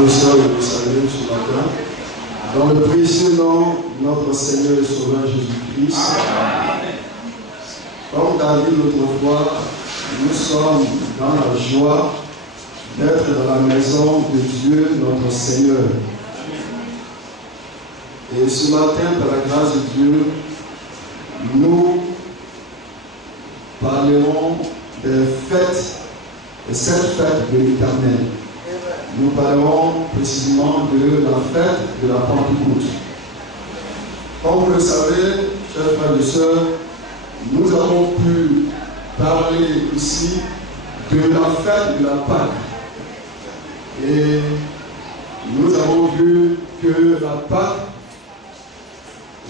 frères et sœurs, je vous salue ce matin. Dans le précieux nom de notre Seigneur et Sauveur Jésus-Christ. Comme David autrefois, nous sommes dans la joie d'être dans la maison de Dieu, notre Seigneur. Et ce matin, par la grâce de Dieu, nous parlerons des fêtes, de cette fête de l'Éternel. Nous parlerons précisément de la fête de la Pentecôte. Comme vous le savez, chers frères et sœurs, nous avons pu parler ici de la fête de la Pâque. Et nous avons vu que la Pâque,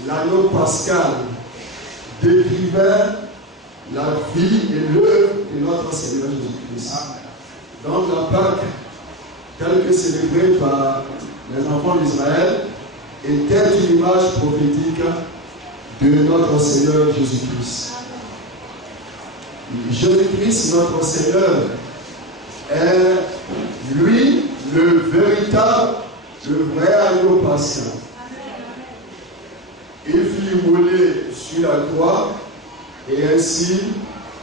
l'agneau pascal, décrivait la vie et l'œuvre de notre Seigneur Jésus-Christ. Donc la Pâque, telle que célébrée par les enfants d'Israël, était une image prophétique de notre Seigneur Jésus-Christ. Jésus-Christ, notre Seigneur, est lui le véritable, le vrai agneau pascal. Il fut immolé sur la croix et ainsi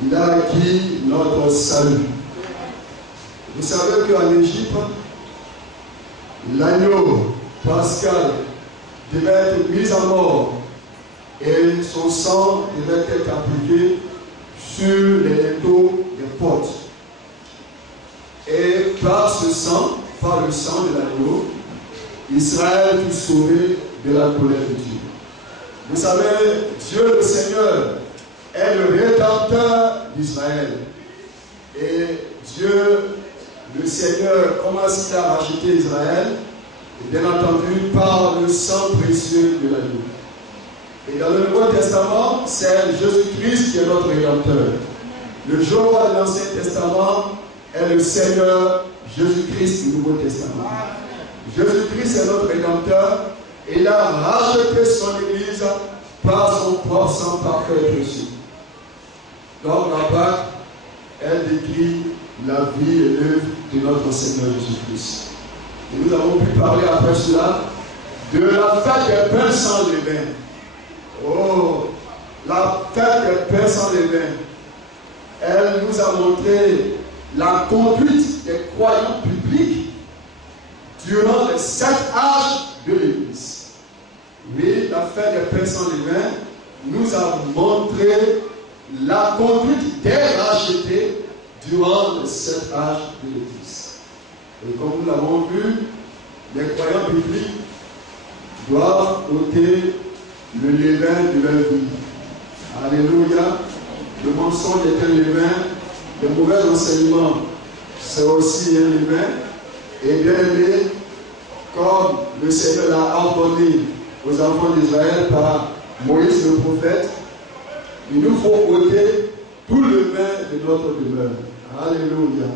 il a acquis notre salut. Vous savez qu'en Égypte, l'agneau pascal devait être mis à mort et son sang devait être appliqué sur les linteaux des portes. Et par ce sang, par le sang de l'agneau, Israël fut sauvé de la colère de Dieu. Vous savez, Dieu le Seigneur est le rédempteur d'Israël. Et Dieu, le Seigneur, comment est-ce qu'il a racheté Israël? Et bien entendu, par le sang précieux de l'agneau. Et dans le Nouveau Testament, c'est Jésus-Christ qui est notre rédempteur. Le Jéhovah de l'Ancien Testament est le Seigneur Jésus-Christ du Nouveau Testament. Jésus-Christ est notre rédempteur. Et il a racheté son Église par son propre sang parfait et précieux. Donc la Pâque, elle décrit la vie et l'œuvre de notre Seigneur Jésus-Christ. Et nous avons pu parler après cela de la fête des pains sans levain. Oh, la fête des pains sans levain. Elle nous a montré la conduite des croyants publics durant les 7 âges de l'Église. Oui, la fête des pains sans levain nous a montré la conduite des rachetés durant les 7 âges de l'Église. Et comme nous l'avons vu, les croyants bibliques doivent ôter le levain de leur vie. Alléluia. Le mensonge est un levain, le mauvais enseignement, c'est aussi un levain. Et bien aimé, comme le Seigneur l'a ordonné aux enfants d'Israël par Moïse le prophète, il nous faut ôter tout le levain de notre demeure. Alléluia.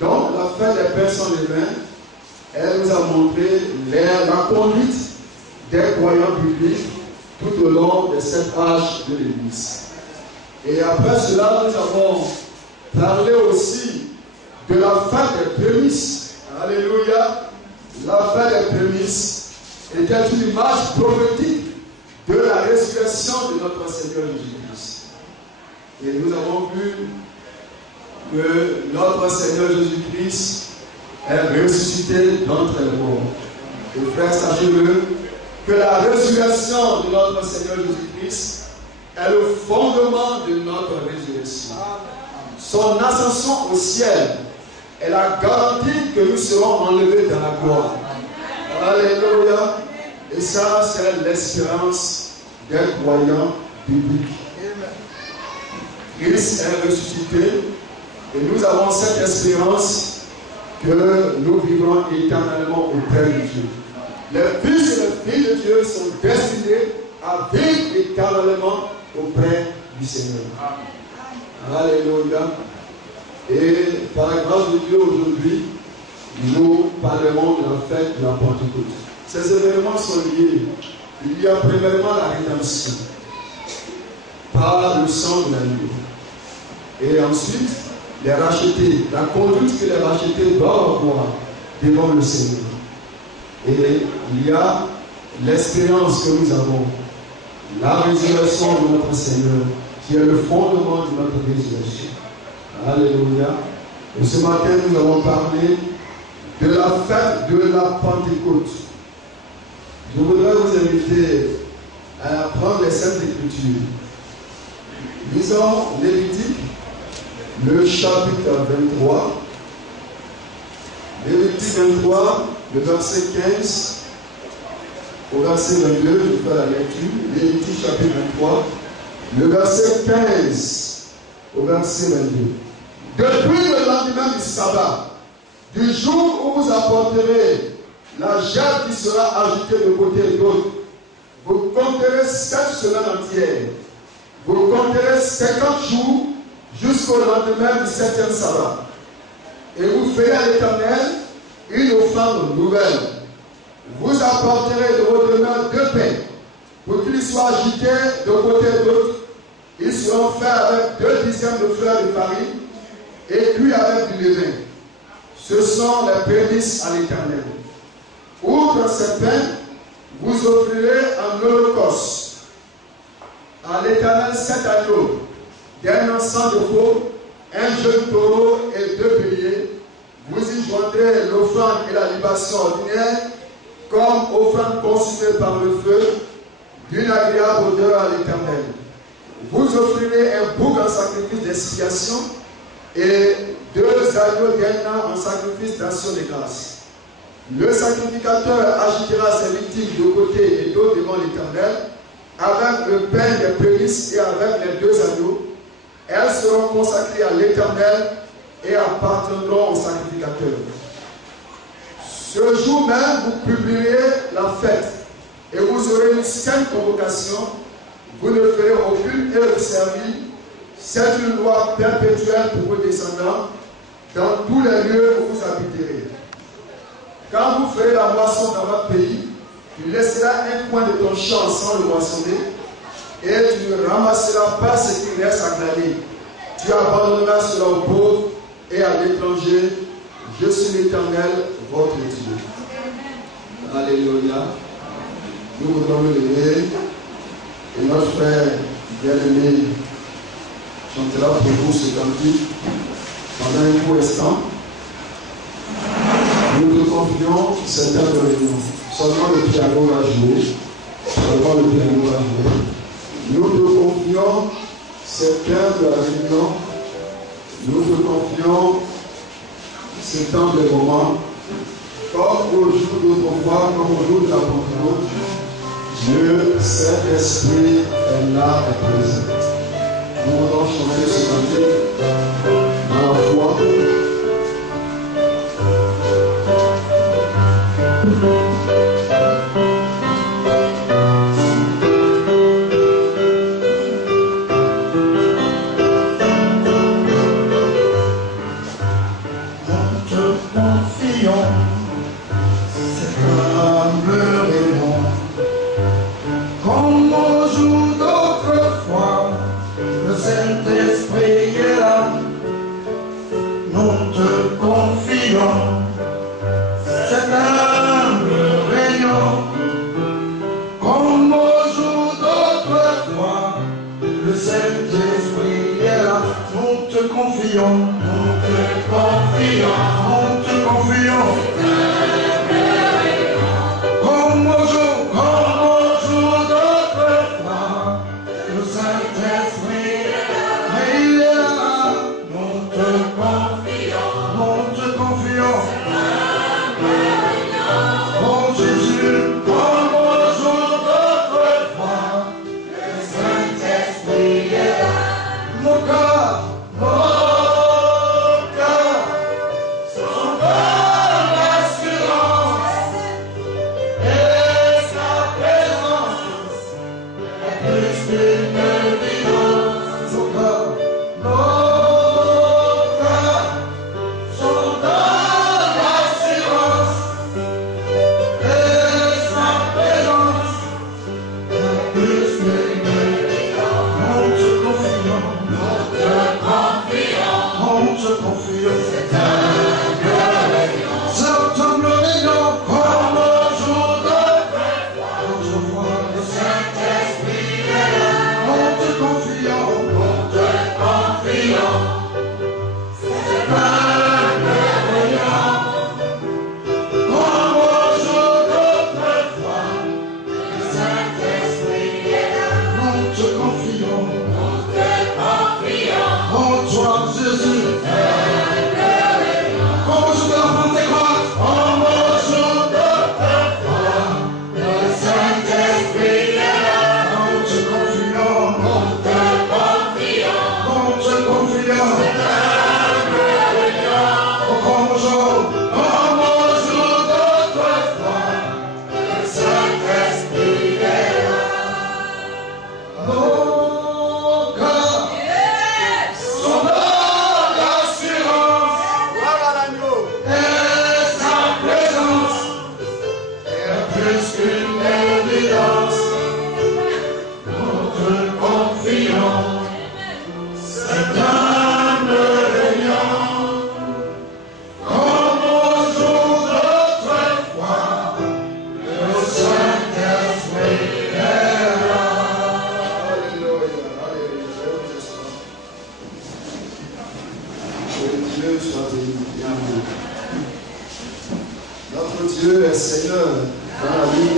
Donc, la fête des pains sans levain, elle nous a montré la conduite des croyants publics tout au long des 7 âges de l'Église. Et après cela, nous avons parlé aussi de la fête des prémices. Alléluia. La fête des prémices était une image prophétique de la résurrection de notre Seigneur Jésus-Christ. Et nous avons vu que notre Seigneur Jésus-Christ est ressuscité d'entre les morts. Et frères, sachez-le, que la résurrection de notre Seigneur Jésus-Christ est le fondement de notre résurrection. Son ascension au ciel est la garantie que nous serons enlevés dans la gloire. Alléluia. Et ça, c'est l'espérance des croyants bibliques. Christ est ressuscité et nous avons cette espérance que nous vivrons éternellement auprès de Dieu. Les fils et les filles de Dieu sont destinés à vivre éternellement auprès du Seigneur. Alléluia. Et par la grâce de Dieu aujourd'hui, nous parlerons de la fête de la Pentecôte. Ces événements sont liés. Il y a premièrement la rédemption par le sang de l'agneau. Et ensuite, les rachetés, la conduite que les rachetés doivent avoir devant le Seigneur. Et il y a l'expérience que nous avons, la résurrection de notre Seigneur, qui est le fondement de notre résurrection. Alléluia. Et ce matin, nous avons parlé de la fête de la Pentecôte. Je voudrais vous inviter à prendre les Saintes Écritures. Lisons Lévitique, le chapitre 23. Lévitique 23, le verset 15 au verset 22, je fais la lecture. Lévitique chapitre 23, le verset 15 au verset 22. Depuis le lendemain du sabbat, du jour où vous apporterez la gerbe qui sera ajoutée de côté et d'autre, vous compterez 7 semaines entières. Vous compterez 50 jours jusqu'au lendemain du 7e sabbat. Et vous ferez à l'Éternel une offrande nouvelle. Vous apporterez de votre main 2 pains pour qu'ils soient agités de côté et d'autre. Ils seront faits avec 2 dixièmes de fleur de farine et cuits avec du levain. Ce sont les prémices à l'Éternel. Outre ces pains, vous offrirez un holocauste à l'Éternel 7 agneaux, d'un encens de faux, un jeune taureau et 2 béliers. Vous y joindrez l'offrande et la libation ordinaire comme offrande consumée par le feu, d'une agréable odeur à l'Éternel. Vous offrirez un bouc en sacrifice d'expiation et 2 agneaux d'un an en sacrifice d'action de grâce. Le sacrificateur agitera ses victimes de côté et d'autre devant l'Éternel, avec le pain des prémices et avec les 2 agneaux. Elles seront consacrées à l'Éternel et appartiendront au sacrificateur. Ce jour même, vous publierez la fête et vous aurez une sainte convocation. Vous ne ferez aucune œuvre servie. C'est une loi perpétuelle pour vos descendants dans tous les lieux où vous habiterez. Quand vous ferez la moisson dans votre pays, tu laisseras un coin de ton champ sans le moissonner et tu ne ramasseras pas ce qui reste à glaner. Tu abandonneras cela aux pauvres et à l'étranger. Je suis l'Éternel, votre Dieu. Alléluia. Nous voudrons nous lever et notre frère bien-aimé chantera pour vous ce cantique pendant un court instant. Nous te confions cette heure de réunion. Seulement le piano va jouer. Seulement le piano va jouer. Nous te confions cette heure de la réunion. Nous te confions ce temps de moment. Comme au jour d'autrefois, comme au jour de la Pentecôte, Dieu, Saint-Esprit est là et présent. Nous voulons chanter ce cantique dans la foi. No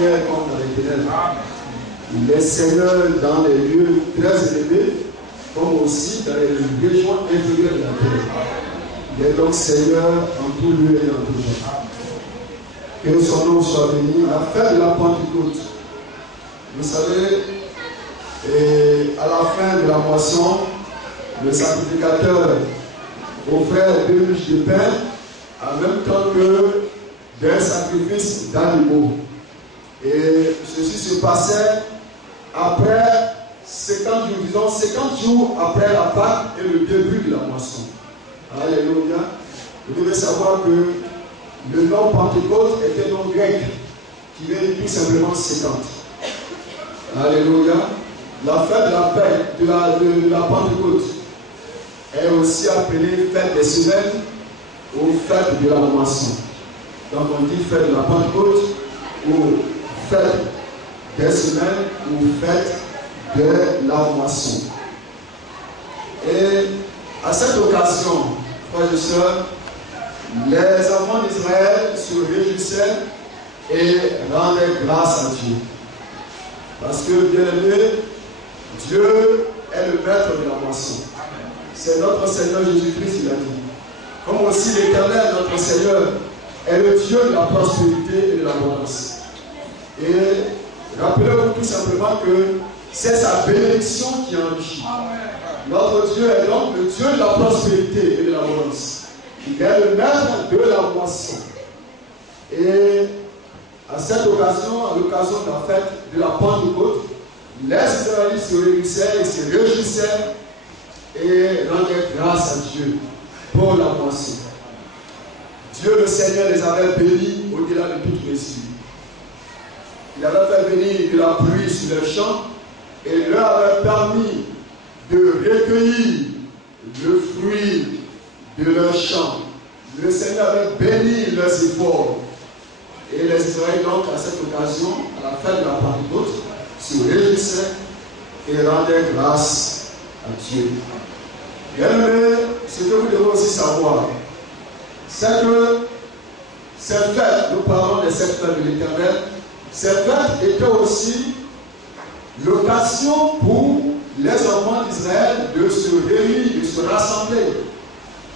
lumière comme dans les ténèbres. Il est Seigneur dans les lieux très élevés, comme aussi dans les régions inférieures de la terre. Il est donc Seigneur en tout lieu et en tout genre. Que son nom soit béni. La fête de la Pentecôte. Vous savez, et à la fin de la moisson, le sacrificateur offrait 2 miches de pain en même temps que d'un sacrifice d'animaux. Et ceci se passait après 50 jours, disons 50 jours après la Pâque et le début de la moisson. Alléluia. Vous devez savoir que le nom Pentecôte était un nom grec qui veut dire tout simplement 50. Alléluia. La fête de la paix, de la Pentecôte est aussi appelée fête des semaines ou fête de la moisson. Donc on dit fête de la Pentecôte ou fête des semaines ou fête de la moisson. Et à cette occasion, frères et sœurs, les enfants d'Israël se réjouissaient et rendaient grâce à Dieu. Parce que, bien aimé, Dieu est le maître de la moisson. C'est notre Seigneur Jésus-Christ qui l'a dit. Comme aussi l'Éternel, notre Seigneur, est le Dieu de la prospérité et de l'abondance. Et rappelez-vous tout simplement que c'est sa bénédiction qui enrichit. Notre Dieu est donc le Dieu de la prospérité et de l'abondance. Il est le maître de la moisson. Et à cette occasion, à l'occasion de la fête de la Pentecôte, les Israélites se réunissaient et se réjouissaient et rendaient grâce à Dieu pour la moisson. Dieu le Seigneur les avait bénis au-delà de toute mesure. Il avait fait venir de la pluie sur leurs champs et leur avait permis de recueillir le fruit de leurs champs. Le Seigneur avait béni leurs efforts. Et les Israélites, donc, à cette occasion, à la fête de la Pentecôte, se réjouissaient et rendaient grâce à Dieu. Bien aimé, ce que vous devez aussi savoir, c'est que cette fête, nous parlons de cette fête de l'Éternel, cette fête était aussi l'occasion pour les enfants d'Israël de se réunir, de se rassembler.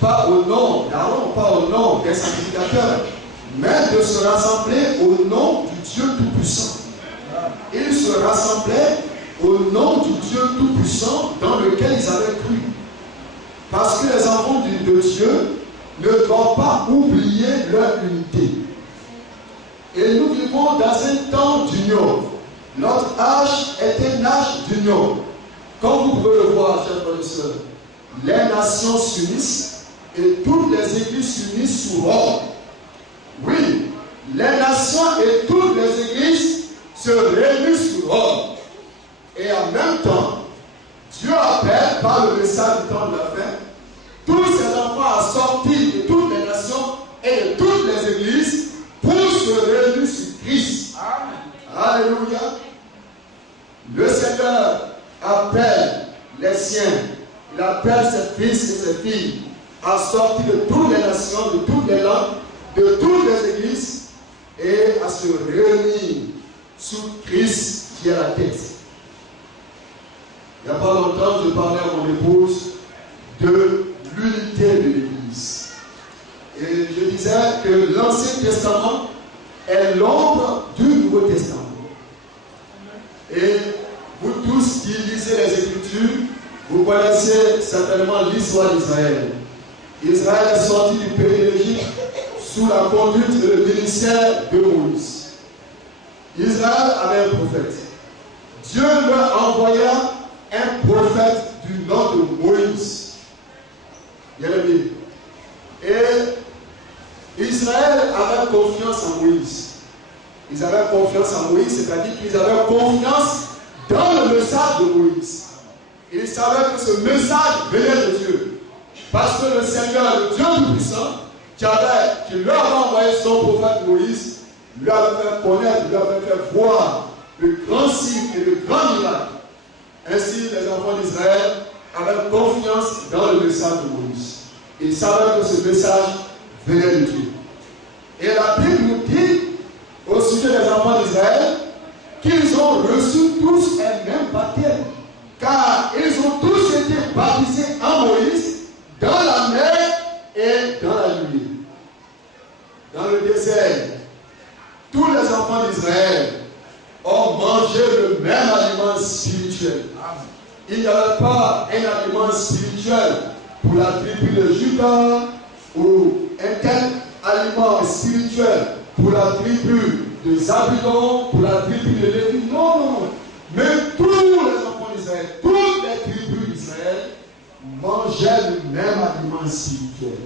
Pas au nom d'Aaron, pas au nom des sacrificateurs, mais de se rassembler au nom du Dieu Tout-Puissant. Ils se rassemblaient au nom du Dieu Tout-Puissant dans lequel ils avaient cru. Parce que les enfants de Dieu ne doivent pas oublier leur unité. Et nous vivons dans un temps d'union. Notre âge est un âge d'union. Comme vous pouvez le voir, chers frères et sœurs, les nations s'unissent et toutes les églises s'unissent sous Rome. Oui, les nations et toutes les églises se réunissent sous Rome. Et en même temps, Dieu appelle par le message du temps de la fin tous ses enfants à sortir de toutes les nations et de toutes les églises pour se réunir sur Christ. Alléluia. Le Seigneur appelle les siens. Il appelle ses fils et ses filles à sortir de toutes les nations, de toutes les langues, de toutes les églises et à se réunir sous Christ qui est la tête. Il n'y a pas longtemps, je parlais à mon épouse de l'unité de l'Église. Et je disais que l'Ancien Testament est l'ombre du Nouveau Testament. Et vous tous qui lisez les Écritures, vous connaissez certainement l'histoire d'Israël. Israël est sorti du pays d'Égypte sous la conduite et le ministère de Moïse. Israël avait un prophète. Dieu leur envoya un prophète du nom de Moïse. Bien aimé. Et Israël avait confiance en Moïse. Ils avaient confiance en Moïse, c'est-à-dire qu'ils avaient confiance dans le message de Moïse. Ils savaient que ce message venait de Dieu. Parce que le Seigneur, le Dieu Tout-Puissant, qui leur avait envoyé son prophète Moïse, lui avait fait connaître, lui avait fait voir de grands signes et de grands miracles. Ainsi, les enfants d'Israël avaient confiance dans le message de Moïse. Ils savaient que ce message venait de Dieu. Et la Bible nous dit, au sujet chez les enfants d'Israël qu'ils ont reçu tous un même baptême. Car ils ont tous été baptisés en Moïse, dans la mer et dans la nuit. Dans le désert, tous les enfants d'Israël ont mangé le même aliment spirituel. Il n'y avait pas un aliment spirituel pour la tribu de Juda ou un tel aliment spirituel pour la tribu de Zabulon, pour la tribu de Lévi. Non, non. Mais tous les enfants d'Israël, toutes les tribus d'Israël mangeaient le même aliment spirituel.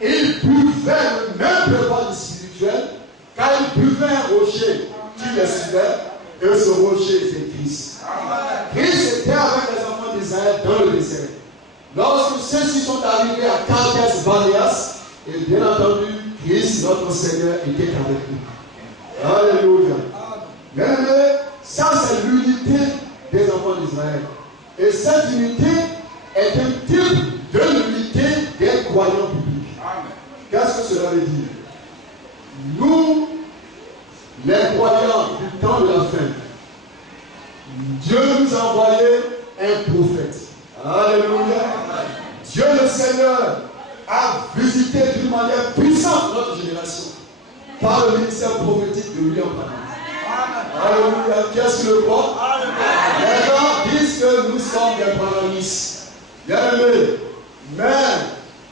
Ils buvaient le même repas spirituel, car ils buvaient un rocher qui les suivait, et ce rocher c'est Christ. Christ était avec les enfants d'Israël dans le désert. Lorsque ceux-ci sont arrivés à Kadesh Barnéas, et bien entendu, Christ, notre Seigneur, était avec nous. Alléluia. Mais ça, c'est l'unité des enfants d'Israël. Et cette unité est un type de l'unité des croyants publics. Qu'est-ce que cela veut dire? Nous, les croyants du temps de la fin, Dieu nous a envoyé un prophète. Alléluia. Dieu le Seigneur a visité d'une manière puissante notre génération par le ministère prophétique de William Branham. Alléluia. Qu'est-ce que le croit? Les gens disent que nous sommes des Branhamistes. Bien aimés. Mais,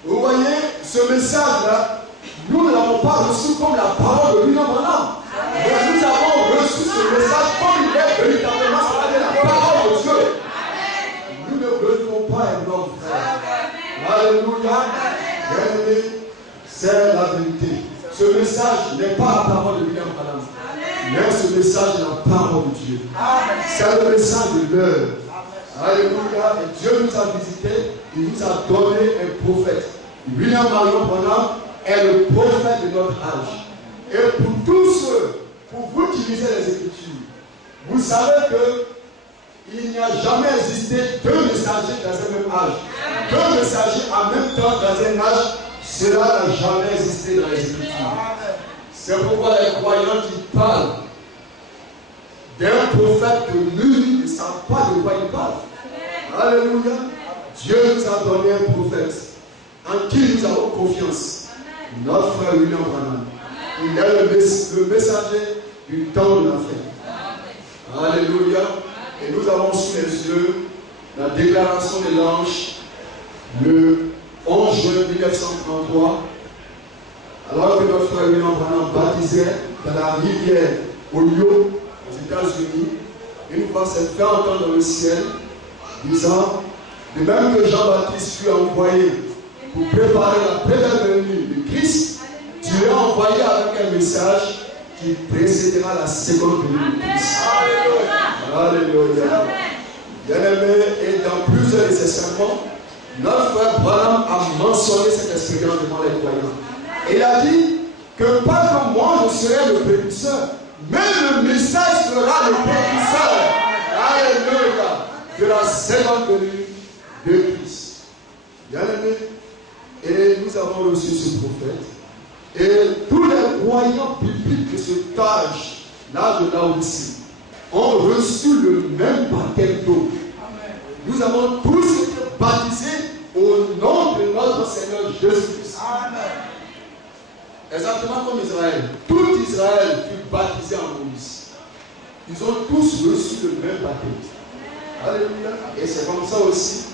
vous voyez, ce message-là, nous ne l'avons pas reçu comme la parole de William Branham. Mais nous avons reçu ce message comme il est véritablement, c'est-à-dire la parole de Dieu. Nous ne venons pas un homme frère. Alléluia. Bien-aimés, c'est la vérité. Ce message n'est pas la parole de William Branham. Mais ce message est la parole de Dieu. C'est le message de l'heure. Alléluia. Et Dieu nous a visités. Il nous a donné un prophète. William Branham est le prophète de notre âge. Et pour tous ceux, pour vous qui lisez les Écritures, vous savez qu'il n'y a jamais existé deux messagers dans un même âge. Deux messagers en même temps dans un âge, cela n'a jamais existé dans les Écritures. C'est pourquoi les croyants qui parlent d'un prophète que lui ne savent pas de quoi il parle. Alléluia. Dieu nous a donné un prophète en qui nous avons confiance. Notre frère William Branham. Il est le messager du temps de la fin. Alléluia. Et nous avons sous les yeux la déclaration de l'ange le 11 juin 1933. Alors que notre frère William Branham baptisait dans la rivière Ohio, aux États-Unis, une voix s'est fait entendre dans le ciel, disant, de même que Jean-Baptiste fut envoyé pour préparer la première venue de Christ, tu es envoyé avec un message qui précédera la seconde venue de Christ. Alléluia. Bien-aimé, et dans plusieurs de ces sermons, notre frère Branham a mentionné cette expérience devant les croyants. Et il a dit que pas que moi je serai le précurseur, mais le message sera le précurseur. Alléluia. De la seconde venue de Christ. Bien-aimé, et nous avons reçu ce prophète. Et tous les croyants bibliques de cet âge, l'âge de Laodicée, ont reçu le même baptême d'eau. Nous avons tous été baptisés au nom de notre Seigneur Jésus-Christ. Exactement comme Israël. Tout Israël fut baptisé en Moïse. Ils ont tous reçu le même baptême. Alléluia. Et c'est comme ça aussi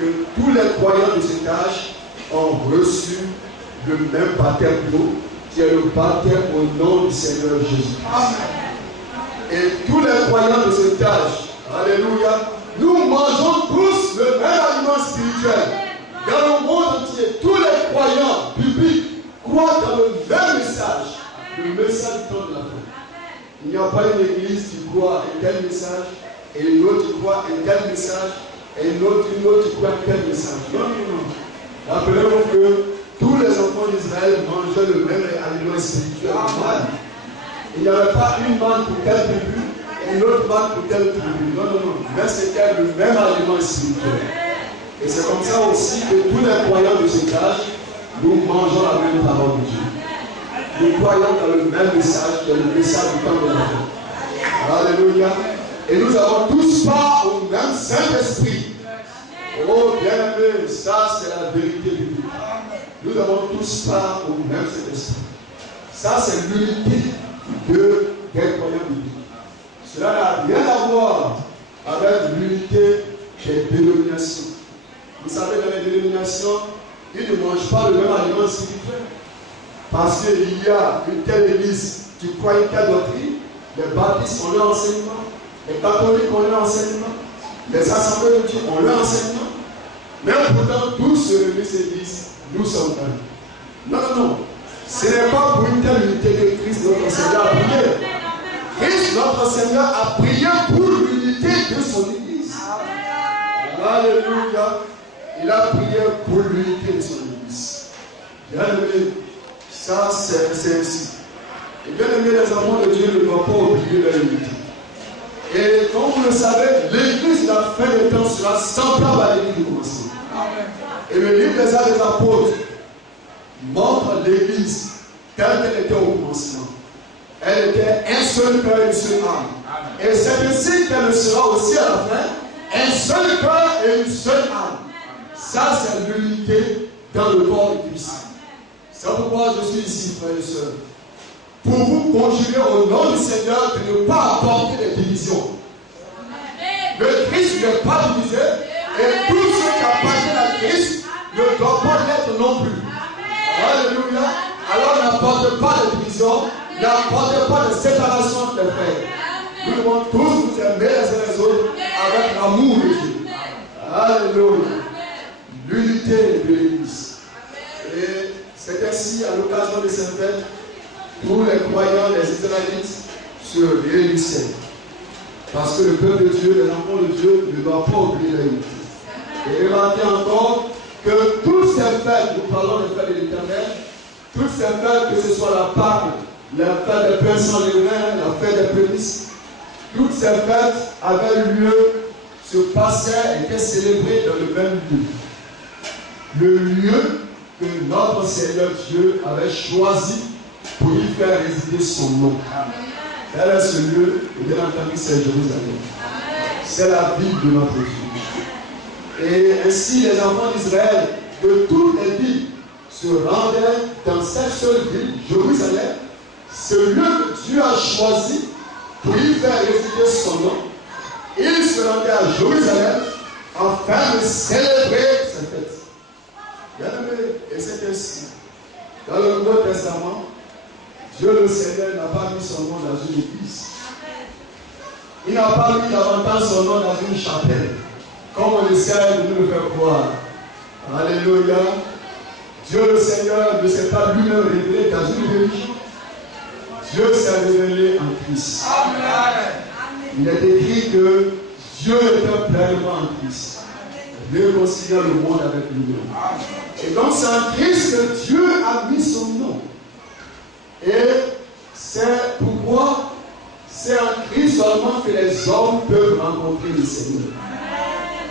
que tous les croyants de cet âge ont reçu le même baptême d'eau, qui est le baptême au nom du Seigneur Jésus. Et tous les croyants de cet âge, alléluia, nous mangeons tous le même aliment spirituel. Dans le monde entier, tous les croyants bibliques croient dans le même message, le message du temps de la fin. Il n'y a pas une église qui croit un tel message, et une autre qui croit un tel message, et une autre qui croit un tel message. Non, non, non. Rappelez-vous que tous les enfants d'Israël mangeaient le même aliment spirituel. Il n'y avait pas une manne pour telle tribu et une autre manne pour telle tribu. Non, non, non. Mais c'était le même aliment spirituel. Et c'est comme ça aussi que tous les croyants de cet âge, nous mangeons la même parole de Dieu. nous croyons dans le même message, qui est le message du temps de la fin. Alléluia. Et nous avons tous part au même Saint-Esprit. Oh, bien-aimé, ça c'est la vérité biblique. Nous avons tous part au même Saint-Esprit. Ça c'est l'unité des croyants bibliques. Cela n'a rien à voir avec l'unité des dénominations. Vous savez, dans les dénominations, ils ne mangent pas le même aliment spirituel. Parce qu'il y a une telle église qui croit une telle doctrine, les baptistes ont leur enseignement, les catholiques ont leur enseignement, les assemblées de Dieu ont leur enseignement. Mais pourtant, tous se réunissent et disent, nous sommes un. Non, non, non. Ce n'est pas pour une telle unité que Christ, notre Seigneur, a prié. Christ, notre Seigneur, a prié pour l'unité de son Église. Alléluia. Il a prié pour l'unité de son Église. Bien aimé, ça c'est ainsi. Et bien aimé, les enfants de Dieu ne doivent pas oublier leur unité. Et comme vous le savez, l'Église de la fin des temps sera semblable à l'Église du commencement. Et le livre des Actes des Apôtres montre l'Église telle qu'elle était au commencement. Elle était un seul cœur et une seule âme. Et c'est ainsi qu'elle sera aussi à la fin, un seul cœur et une seule âme. Ça, c'est l'unité dans le corps de Christ. C'est pourquoi je suis ici, frères et sœurs, pour vous conjurer au nom du Seigneur de ne pas apporter des divisions. Le Christ n'est pas divisé, et tous ceux qui appartiennent à Christ ne doivent pas l'être non plus. Alléluia. Alors n'apportez pas de division, n'apportez pas de séparation entre les frères. Nous devons tous nous aimer les uns les autres avec l'amour de Dieu. Alléluia. L'unité de l'Église. Et c'est ainsi, à l'occasion de cette fête, tous les croyants, les Israélites, se réunissaient. Parce que le peuple de Dieu, les enfants de Dieu, ne doivent pas oublier la unité. Et remarquez encore que toutes ces fêtes, nous parlons des fêtes de l'Éternel, toutes ces fêtes, que ce soit la Pâque, la fête des pains sans levain, la fête des prémices, toutes ces fêtes avaient lieu, se passaient, étaient célébrées dans le même lieu. Le lieu que notre Seigneur Dieu avait choisi pour y faire résider son nom. Quel est ce lieu? Et bien entendu, c'est Jérusalem. C'est la ville de notre Dieu. Et ainsi, les enfants d'Israël, de toutes les villes, se rendaient dans cette seule ville, Jérusalem, ce lieu que Dieu a choisi pour y faire résider son nom. Ils se rendaient à Jérusalem afin de célébrer cette fête. Bien aimé, et c'est ainsi. Dans le Nouveau Testament, Dieu le Seigneur n'a pas mis son nom dans une église. Il n'a pas mis davantage son nom dans une chapelle, comme on essaie de nous le faire croire. Alléluia. Dieu le Seigneur ne s'est pas lui-même révélé dans une religion. Dieu s'est révélé en Christ. Il est écrit que Dieu était pleinement en Christ, réconciliant le monde avec lui-même. Et donc c'est en Christ que Dieu a mis son nom. Et c'est pourquoi c'est en Christ seulement que les hommes peuvent rencontrer le Seigneur.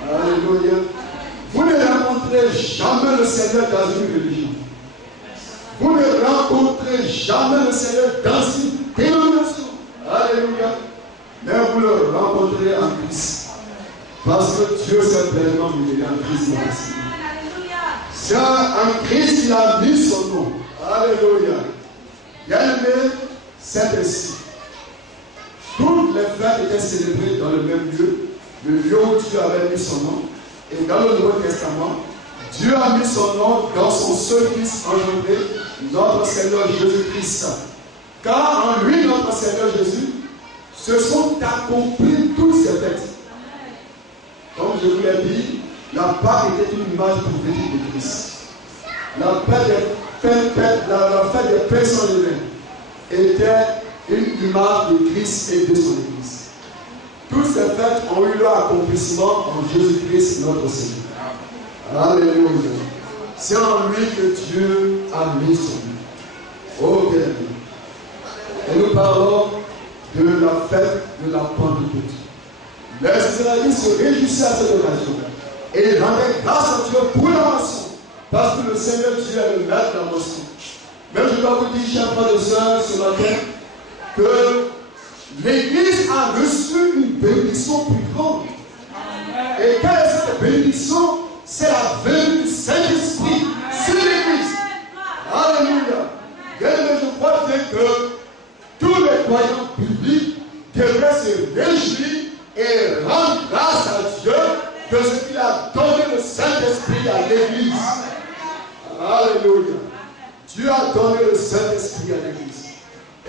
Alléluia. Vous ne rencontrez jamais le Seigneur dans une religion. Vous ne rencontrez jamais le Seigneur dans une dénomination. Alléluia. Mais vous le rencontrez en Christ. Parce que Dieu s'est pleinement révélé en Christ. C'est en Christ qu'il a mis son nom. Alléluia. Bien aimé, c'est ainsi. Toutes les fêtes étaient célébrées dans le même lieu, le lieu où Dieu avait mis son nom. Et dans le Nouveau Testament, Dieu a mis son nom dans son seul Fils engendré, notre Seigneur Jésus-Christ. Car en lui, notre Seigneur Jésus, se sont accomplies toutes ces fêtes. Comme je vous l'ai dit, la Pâque était une image prophétique de Christ. La fête des pains sans levain était une image de Christ et de son Église. Toutes ces fêtes ont eu leur accomplissement en Jésus-Christ, notre Seigneur. Alléluia. C'est en lui que Dieu a mis son nom. Oh bien. Et nous parlons de la fête de la Pentecôte. Les Israélites se réjouissaient à cette occasion. Et ils rendaient grâce à Dieu pour la moisson. Parce que le Seigneur Dieu est le maître de la moisson. Mais je dois vous dire, chers frères et sœurs, ce matin, que l'Église a reçu une bénédiction plus grande. Et quelle est cette bénédiction? C'est la venue du Saint-Esprit sur l'Église. Alléluia. Bien-aimés, je crois bien que tous les croyants publics devraient se réjouir et rendre grâce à Dieu de ce qu'il a donné le Saint-Esprit à l'Église. Alléluia. Dieu a donné le Saint-Esprit à l'Église.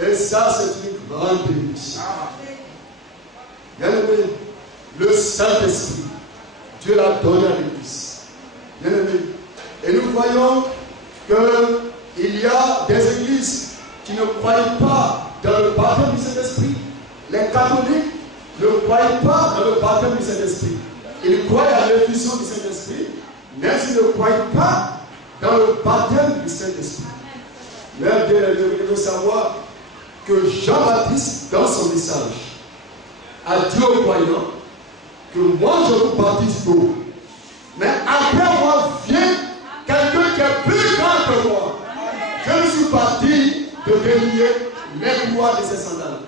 Et ça, c'est une grande bénédiction. Bien-aimé, le Saint-Esprit, Dieu l'a donné à l'Église. Bien-aimé. Et nous voyons qu'il y a des églises qui ne croient pas dans le baptême du Saint-Esprit. Les catholiques ne croient pas dans le baptême du Saint-Esprit. Ils croient à l'effusion du Saint-Esprit, mais ils ne croient pas dans le baptême du Saint-Esprit. Mais il faut savoir que Jean-Baptiste, dans son message, a dit aux croyants que moi je vous baptise d'eau, mais après moi vient quelqu'un qui est plus grand que moi. Je ne suis pas digne de délier les couloirs de ses sandales.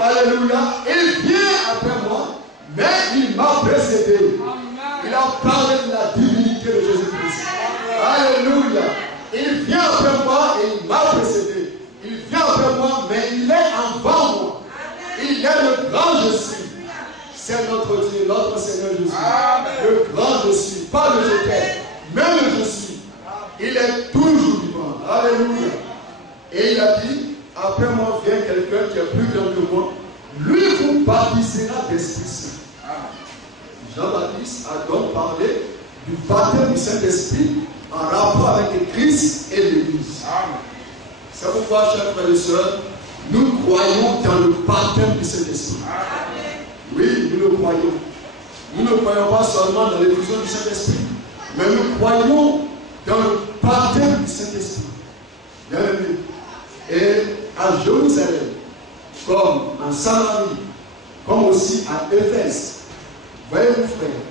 Alléluia. Il vient après moi, mais il m'a précédé. Il a parlé de la divinité de Jésus-Christ. Alléluia. Il vient après moi et il m'a précédé. Il vient après moi, mais il est avant moi. Il est le grand je suis. C'est notre Dieu, notre Seigneur Jésus. Le grand je suis, pas le je t'aime, mais le je suis. Il est toujours vivant. Alléluia. Et il a dit, après moi vient quelqu'un qui est plus grand que moi. Lui vous baptisera d'Esprit Saint. Jean-Baptiste a donc parlé du baptême du Saint-Esprit en rapport avec le Christ et l'Église. C'est pourquoi, chers frères et sœurs, nous croyons dans le baptême du Saint-Esprit. Oui, nous le croyons. Nous ne croyons pas seulement dans l'effusion du Saint-Esprit, mais nous croyons dans le baptême du Saint-Esprit. Bien aimé. Et à Jérusalem, comme en Samarie, comme aussi à Éphèse, voyez-vous frères,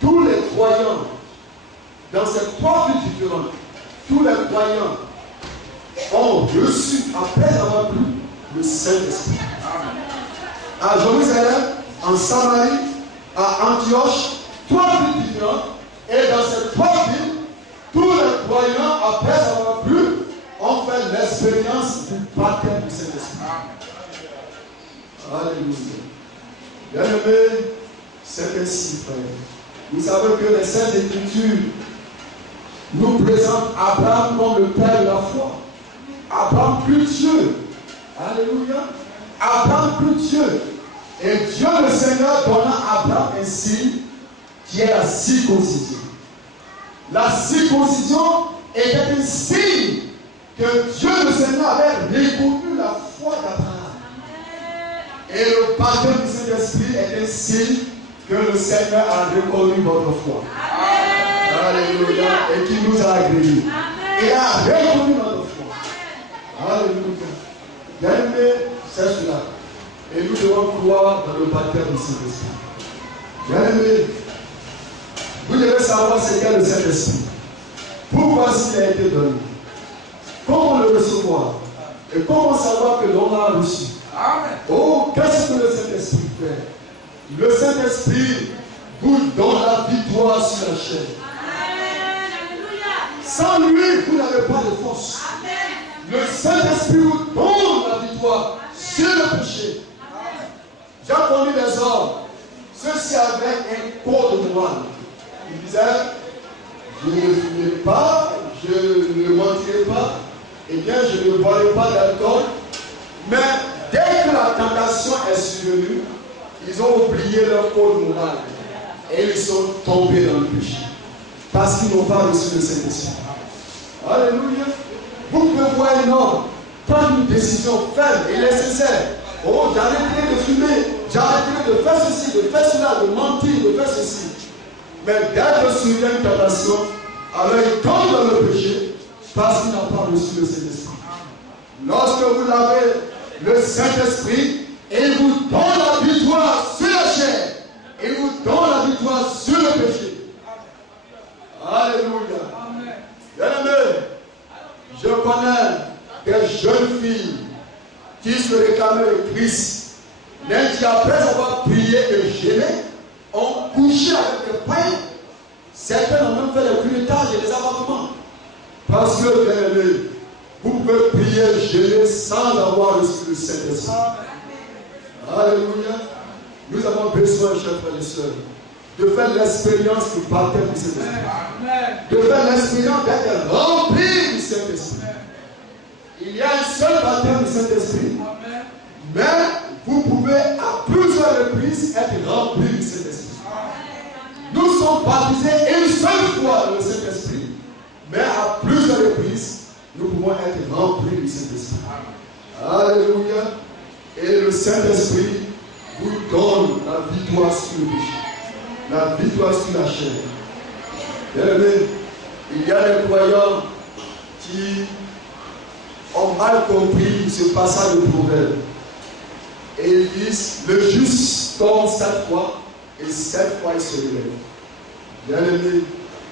tous les croyants, dans ces trois villes différentes, tous les croyants ont reçu, après avoir pris le Saint-Esprit. À Jérusalem, en Samarie, à Antioche, trois villes différentes, et dans ces trois villes, tous les croyants, après avoir pris, ont fait l'expérience du baptême du Saint-Esprit. Alléluia. Bien-aimés, c'est ainsi, frère. Vous savez que les Saintes Écritures nous présentent Abraham comme le père de la foi. Abraham plus Dieu. Alléluia. Abraham plus Dieu. Et Dieu le Seigneur donna à Abraham un signe qui est la circoncision. La circoncision était un signe que Dieu le Seigneur avait reconnu la foi d'Abraham. Et le baptême du Saint-Esprit est un signe que le Seigneur a reconnu votre foi. Alléluia. Et qui nous a agréés. Il a reconnu notre foi. Alléluia. Bien-aimé, c'est cela. Et nous devons croire dans le baptême du Saint-Esprit. Bien-aimé, vous devez savoir ce qu'est le Saint-Esprit. Pourquoi s'il a été donné? Comment le recevoir? Et comment savoir que l'on l'a reçu? Amen. Oh, qu'est-ce que le Saint-Esprit fait? Le Saint-Esprit vous donne la victoire sur la chair. Amen. Sans lui, vous n'avez pas de force. Amen. Le Saint-Esprit vous donne la victoire sur le péché. J'ai connu des hommes, ceux-ci avaient un code moral. Ils disaient, je ne fumerai pas, je ne mentirai pas, eh bien je ne boirai pas d'alcool. Mais dès que la tentation est survenue, ils ont oublié leur code moral et ils sont tombés dans le péché parce qu'ils n'ont pas reçu le Saint-Esprit. Alléluia. Vous pouvez voir un homme prendre une décision ferme et nécessaire. Oh, j'arrêterai de fumer, j'arrêterai de faire ceci, de faire cela, de mentir, de faire ceci. Mais dès que survient une tentation, alors il tombe dans le péché parce qu'il n'a pas reçu le Saint-Esprit. Lorsque vous l'avez, le Saint-Esprit, il vous donne la victoire sur la chair. Il vous donne la victoire sur le péché. Alléluia. Bien-aimé, je connais se réclamaient le Christ, mais qui après avoir prié et gêné, ont couché avec les païens. Certains ont même fait les culetages et les avortements. Parce que, bien aimé, vous pouvez prier et gêner sans avoir reçu le Saint-Esprit. Alléluia. Nous avons besoin, chers frères et sœurs, de faire l'expérience du baptême du Saint-Esprit. De faire l'expérience d'être rempli du Saint-Esprit. Il y a un seul baptême du Saint-Esprit. Mais vous pouvez à plusieurs reprises être rempli du Saint-Esprit. Nous sommes baptisés une seule fois dans le Saint-Esprit. Mais à plusieurs reprises, nous pouvons être remplis du Saint-Esprit. Alléluia. Et le Saint-Esprit vous donne la victoire sur le péché. La victoire sur la chair. Bien-aimés, il y a des croyants qui ont mal compris ce passage de Proverbe. Et ils disent, le juste tombe 7 fois, et 7 fois il se relève. Bien-aimés,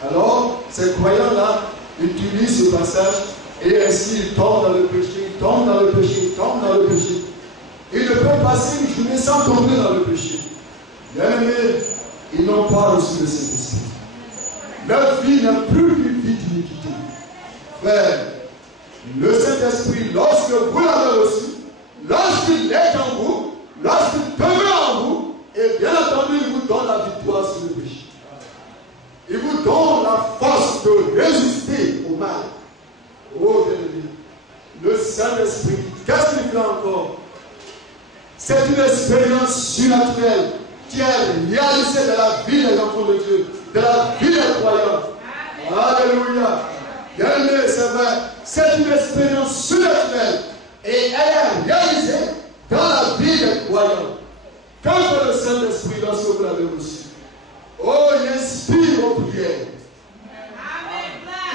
alors ces croyants-là utilisent ce passage, et ainsi ils tombent dans le péché, ils tombent dans le péché, ils tombent dans le péché. Ils ne peuvent passer une journée sans tomber dans le péché. Bien-aimés, ils n'ont pas reçu le Saint-Esprit. Leur vie n'a plus qu'une vie d'iniquité. Frère, le Saint-Esprit, lorsque vous l'avez reçu, lorsqu'il est en vous, lorsqu'il demeure en vous, et bien entendu, il vous donne la victoire sur le péché. Il vous donne la force de résister au mal. Oh, bien-aimé, le Saint-Esprit, qu'est-ce qu'il fait encore? C'est une expérience surnaturelle qui est réalisée dans la vie des enfants de Dieu, dans la vie des croyants. Alléluia. Bien-aimé, c'est vrai. C'est une expérience surnaturelle et elle est réalisée dans la vie des croyants. Quand fait le Saint-Esprit lorsque vous l'avez reçu? Oh, il inspire aux prières.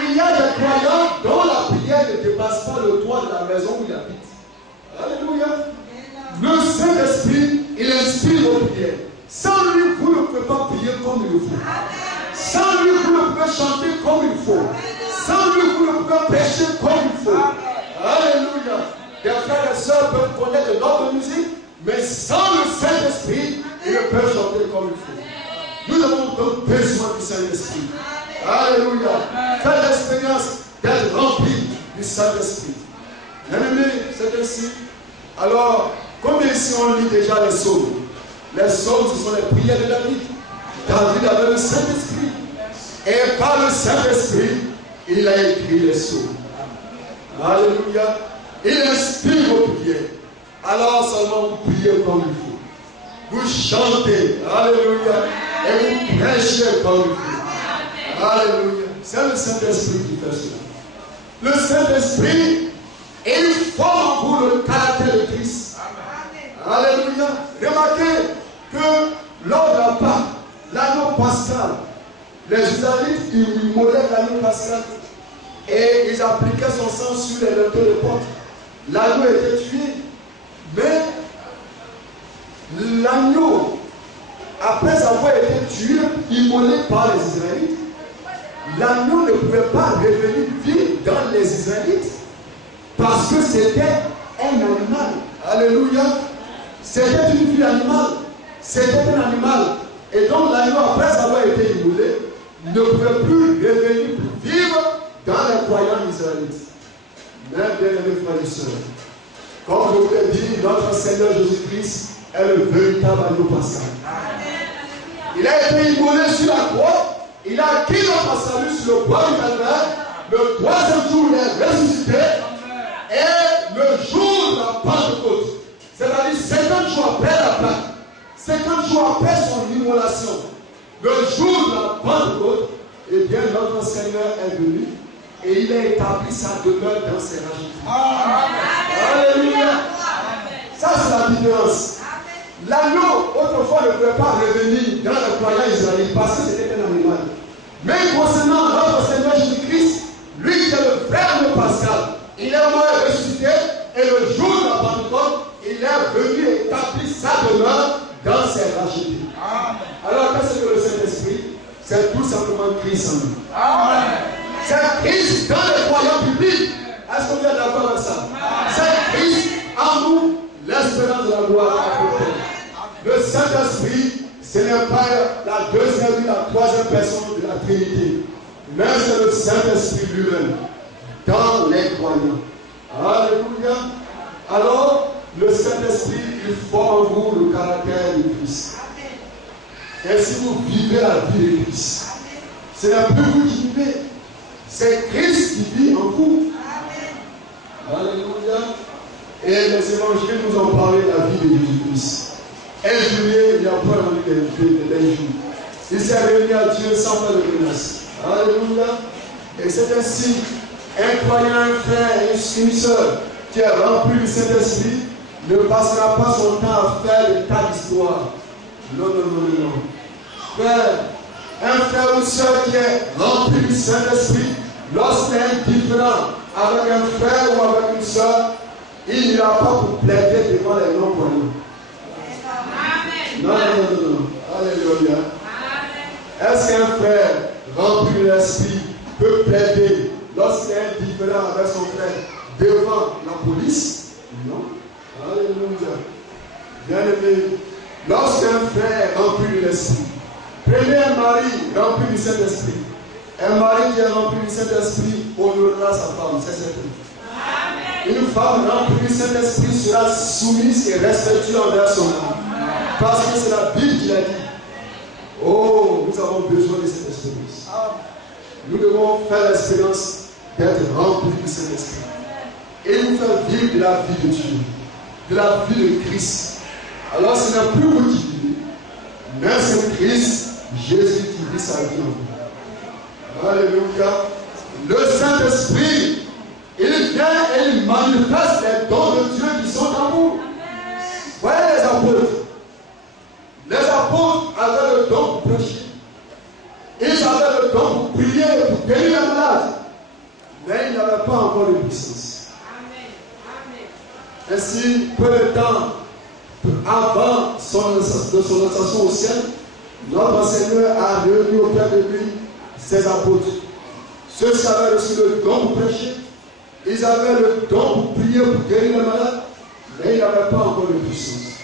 Il y a des croyants dont la prière ne dépasse pas le toit de la maison où il habite. Alléluia. Le Saint-Esprit, il inspire aux prières. Sans lui, vous ne pouvez pas prier comme il faut. Sans lui, vous ne pouvez chanter comme il faut. Sans lui, vous ne pouvez prêcher comme il faut. Alléluia. Des frères et sœurs peuvent connaître de notre musique, mais sans le Saint-Esprit, ils ne peuvent chanter comme il faut. Nous avons donc besoin du Saint-Esprit. Alléluia. Faites l'expérience d'être rempli du Saint-Esprit. Bien-aimé, c'est ainsi. Alors, comme ici on lit déjà les psaumes. Les psaumes, ce sont les prières de David. David avait le Saint-Esprit. Et par le Saint-Esprit, il a écrit les psaumes. Alléluia. Il inspire vos prières. Alors seulement vous priez comme il faut. Vous chantez. Alléluia. Et vous prêchez comme il faut. Alléluia. C'est le Saint-Esprit qui fait cela. Le Saint-Esprit, il forme en vous le caractère de Christ. Alléluia. Remarquez que lors de la Pâque, l'agneau pascal, les Israélites, ils immolaient l'agneau pascal et ils appliquaient son sang sur les linteaux de porte. L'agneau était tué, mais l'agneau, après avoir été tué, immolé par les Israélites, l'agneau ne pouvait pas revenir vivre dans les Israélites parce que c'était un animal. Alléluia. C'était une vie animale. C'était un animal. Et donc l'agneau, après avoir été immolé, ne pouvait plus revenir pour vivre dans les croyants israélites. Mais bien aimés frères et sœurs, comme je vous l'ai dit, notre Seigneur Jésus-Christ est le véritable agneau pascal. Il a été immolé sur la croix. Il a acquis notre salut sur le bois du calvaire. Le troisième jour, il est ressuscité. Et le jour de la Pentecôte, c'est-à-dire 50 jours après la Pâque, 50 jours après son immolation, le jour de la Pentecôte, eh bien notre Seigneur est venu et il a établi sa demeure dans ses rages. Alléluia. Ça c'est la différence. L'agneau, autrefois, ne pouvait pas revenir dans le croyant israélite parce que c'était un animal. Mais concernant notre Seigneur Jésus-Christ, lui qui est le frère de Pascal, il est mort et ressuscité, et le jour de la Pentecôte, il est venu établir sa demeure dans ses rachetés. Alors, qu'est-ce que le Saint-Esprit? C'est tout simplement Christ en nous. C'est Christ dans les croyants publics. Est-ce qu'on est d'accord avec ça? C'est Christ en nous, Saint-Esprit, ce n'est pas la deuxième ou la troisième personne de la Trinité, mais c'est le Saint-Esprit lui-même dans les croyants. Alléluia. Alors, le Saint-Esprit, il forme en vous le caractère de Christ. Et si vous vivez la vie de Christ, ce n'est plus vous qui vivez, c'est Christ qui vit en vous. Alléluia. Et les évangiles nous ont parlé de la vie de Jésus-Christ. Un juillet, il a pas envie d'un jour. Il s'est réuni à Dieu sans faire de menace. Alléluia. Et c'est ainsi, un croyant, un frère, une soeur qui est rempli du Saint-Esprit ne passera pas son temps à faire des tas d'histoires. Non, non, non, non. Frère, un frère ou soeur qui est rempli du Saint-Esprit, lorsqu'il est indifférent avec un frère ou avec une soeur, il n'ira pas pour plaider devant les non-croyants. Non, non, non, non. Alléluia. Est-ce qu'un frère rempli de l'esprit peut plaider lorsqu'il est indifférent avec son frère devant la police? Non. Alléluia. Bien-aimé, lorsqu'un frère rempli de l'esprit, prenez un mari rempli du Saint-Esprit. Un mari qui est rempli du Saint-Esprit honorera sa femme, c'est certain. Une femme remplie du Saint-Esprit sera soumise et respectueuse envers son âme. Parce que c'est la Bible qui a dit. Oh, nous avons besoin de cette expérience. Nous devons faire l'expérience d'être remplis du Saint-Esprit. Et nous faire vivre de la vie de Dieu, de la vie de Christ. Alors ce n'est plus vous qui vivez, mais c'est Christ, Jésus qui vit sa vie en vous. Alléluia. Le Saint-Esprit, il vient et il manifeste les dons de Dieu qui sont en vous. Voyez les apôtres. Les apôtres avaient le don pour prêcher. Ils avaient le don pour prier, pour guérir les malades. Mais ils n'avaient pas encore de puissance. Ainsi, peu de temps avant son ascension au ciel, notre Seigneur a réuni auprès de lui ses apôtres. Ceux qui avaient reçu le don pour prêcher, ils avaient le don pour prier, pour guérir les malades, mais ils n'avaient pas encore de puissance.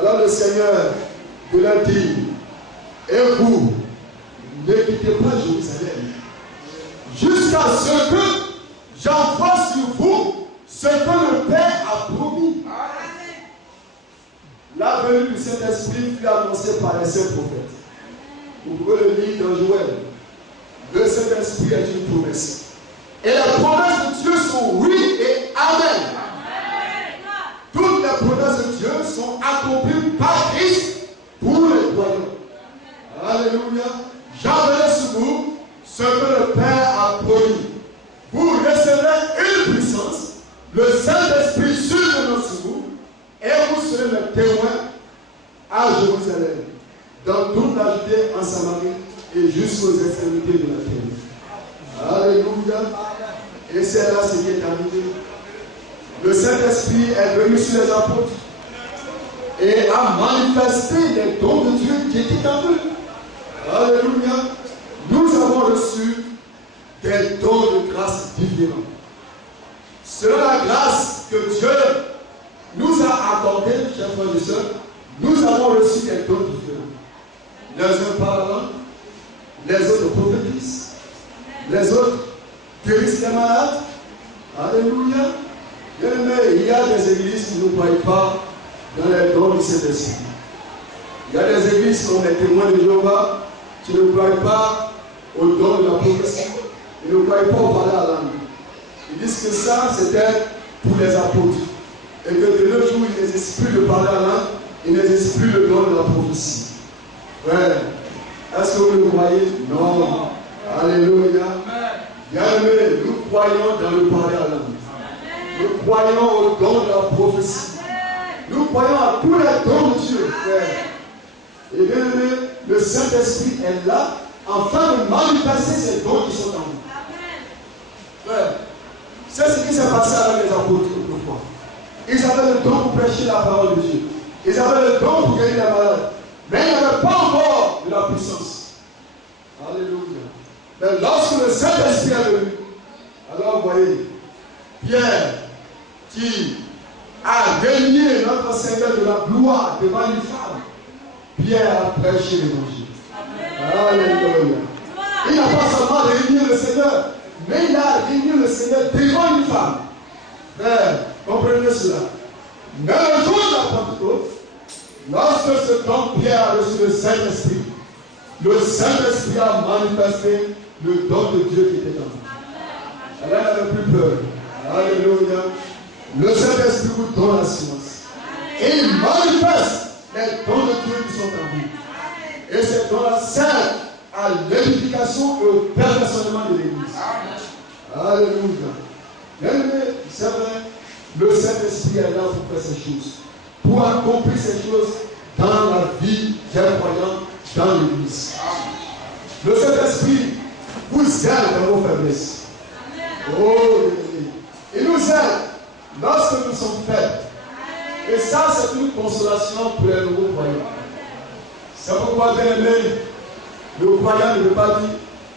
Alors le Seigneur leur dit, et vous, ne quittez pas Jérusalem, jusqu'à ce que j'envoie sur vous ce que le Père a promis. La venue du Saint-Esprit fut annoncée par les saints prophètes. Vous pouvez le lire dans Joël. Le Saint-Esprit est une promesse. Et les promesses de Dieu sont oui et amen. Toutes les promesses de Dieu sont accomplies par Christ pour les croyants. Alléluia. J'enverrai sur vous ce que le Père a promis. Vous recevrez une puissance, le Saint-Esprit survenant sur vous, et vous serez les témoins à Jérusalem, dans toute la Judée, en Samarie et jusqu'aux extrémités de la terre. Alléluia. Et c'est là ce qui est arrivé. Le Saint-Esprit est venu sur les apôtres et a manifesté les dons de Dieu qui étaient en eux. Alléluia. Nous avons reçu des dons de grâce différents. Selon la grâce que Dieu nous a accordée, chers frères et sœurs, nous avons reçu des dons différents. Les uns parlent, les autres prophétisent, les autres guérissent les malades. Alléluia. Mais il y a des églises qui ne croient pas dans les dons du Saint-Esprit. Il y a des églises comme les témoins de Jéhovah qui ne croient pas au don de la prophétie. Ils ne croient pas au parler à la langue. Ils disent que ça, c'était pour les apôtres. Et que de nos jours, il n'existe plus de parler à la langue, il n'existe plus le don de la prophétie. Ouais. Est-ce que vous le croyez? Non. Alléluia. Bien aimé, nous croyons dans le parler à la langue. Nous croyons au don de la prophétie. Nous croyons à tous les dons de Dieu, frère. Et bien aimé, le Saint-Esprit est là, afin de manifester ces dons qui sont en nous. Frère, c'est ce qui s'est passé avec les apôtres autrefois. Ils avaient le don pour prêcher la parole de Dieu. Ils avaient le don pour guérir les malades. Mais ils n'avaient pas encore de la puissance. Alléluia. Mais lorsque le Saint-Esprit est venu, alors vous voyez, Pierre, qui a régné notre Seigneur de la gloire devant une femme, Pierre a prêché l'évangile. Alléluia. Il n'a pas seulement réuni le Seigneur, mais il a réuni le Seigneur devant une femme. Frère, comprenez cela. Mais le jour de la Pentecôte, lorsque ce temps Pierre a reçu le Saint-Esprit a manifesté le don de Dieu qui était en lui. Elle n'avait plus peur. Alléluia. Le Saint-Esprit vous donne la science. Et il manifeste les dons de Dieu qui sont en vous. Et ces dons-là servent à l'édification et au perfectionnement de l'Église. Alléluia. Bien-aimé, c'est vrai, le Saint-Esprit est là pour faire ces choses. Pour accomplir ces choses dans la vie des croyants, dans l'Église. Le Saint-Esprit vous aide dans vos faiblesses. Oh, il nous aide lorsque nous sommes faibles. Et ça, c'est une consolation pour les nouveaux croyants. C'est pourquoi, bien aimé, le croyant ne veut pas dire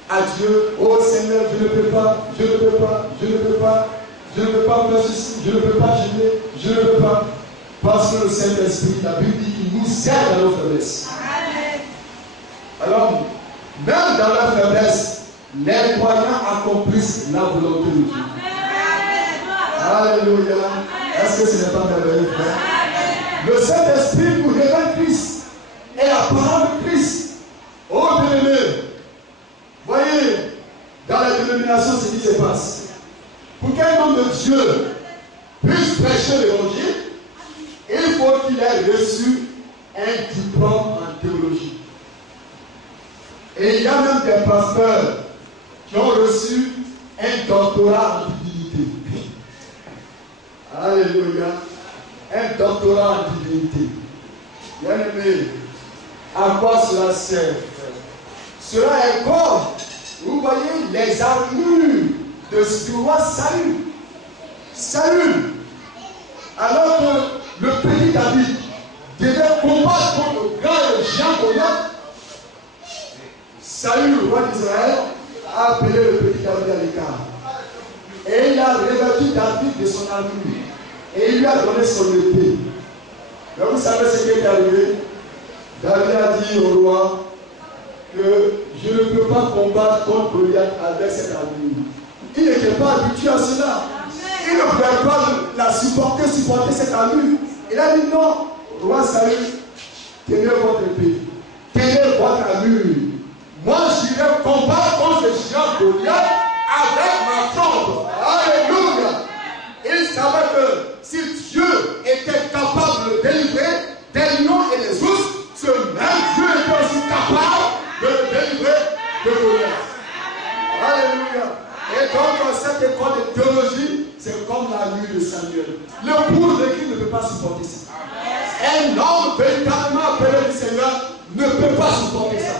à Dieu, oh Seigneur, je ne peux pas, je ne peux pas, je ne peux pas, je ne peux pas faire ceci, je ne peux pas gêner, je ne peux pas. Parce que le Saint-Esprit, la Bible dit qu'il nous aide dans nos faiblesses. Alors, même dans la faiblesse, les croyants accomplissent la volonté de Dieu. Alléluia. Est-ce que ce n'est pas merveilleux, frère? Le Saint-Esprit nous révèle Christ et la parole de Christ. Oh bien-aimé, voyez, dans la dénomination, ce qui se passe. Pour qu'un homme de Dieu puisse prêcher l'évangile, il faut qu'il ait reçu un diplôme en théologie. Et il y a même des pasteurs qui ont reçu un doctorat en divinité. Alléluia. Un doctorat en divinité. Bien-aimé, à quoi cela sert? Cela est comme, vous voyez, les armures de ce roi Saül. Saül, alors que le petit David devait combattre contre le grand géant Goliath, Saül, le roi d'Israël, a appelé le petit David à l'écart. Et il a revêtu David de son armure. Et il lui a donné son épée. Mais vous savez ce qui est arrivé? David a dit au roi que je ne peux pas combattre contre Goliath avec cette armure. Il n'était pas habitué à cela. Il ne pouvait pas la supporter cette armure. Il a dit non, roi Saül, tenez votre épée, tenez votre armure. Moi, j'irai combattre contre le géant Goliath avec ma fronde. Alléluia. Il savait que si Dieu était capable de délivrer des lions et des ours, ce même Dieu était aussi capable de le délivrer de Goliath. Alléluia. Et donc, cette école de théologie, c'est comme la nuit de Samuel. Le bourg de qui ne peut pas supporter ça. Un homme véritablement appelé du Seigneur ne peut pas supporter ça.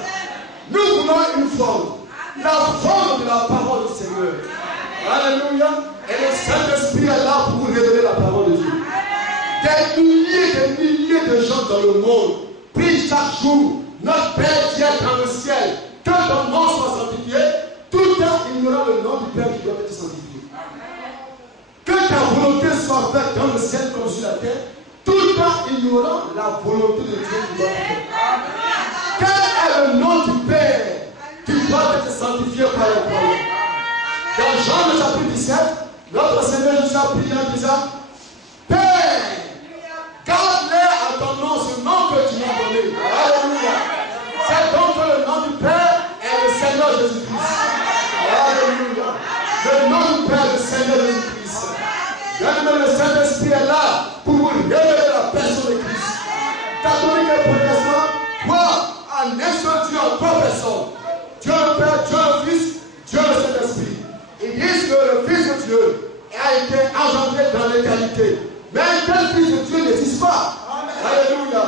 Nous voulons une forme. La forme de la parole du Seigneur. Alléluia. Et le Saint-Esprit est là pour vous révéler la parole de Dieu. Des milliers de gens dans le monde prient chaque jour. Notre Père qui est dans le ciel, que ton nom soit sanctifié, tout en ignorant le nom du Père qui doit être sanctifié. Que ta volonté soit faite dans le ciel comme sur la terre, tout en ignorant la volonté de Dieu qui doit être faite. Quel est le nom du Père qui doit être sanctifié par le Père? Dans Jean le chapitre 17, notre Seigneur Jésus a prié en disant, Père, garde-les à ton nom, ce nom que tu m'as donné. Alléluia. C'est donc le nom du Père et le Seigneur Jésus-Christ. Alléluia. Le nom du Père et le Seigneur Jésus-Christ. Bien-aimé, le Saint-Esprit est là pour vous révéler la personne de Christ. Catholique et protestant, croient en un seul Dieu, en trois personnes. Dieu le Père, Dieu le Fils, Dieu le Saint-Esprit. Ils disent que le Fils de Dieu a été engendré dans l'éternité. Mais un tel Fils de Dieu n'existe pas. Alléluia.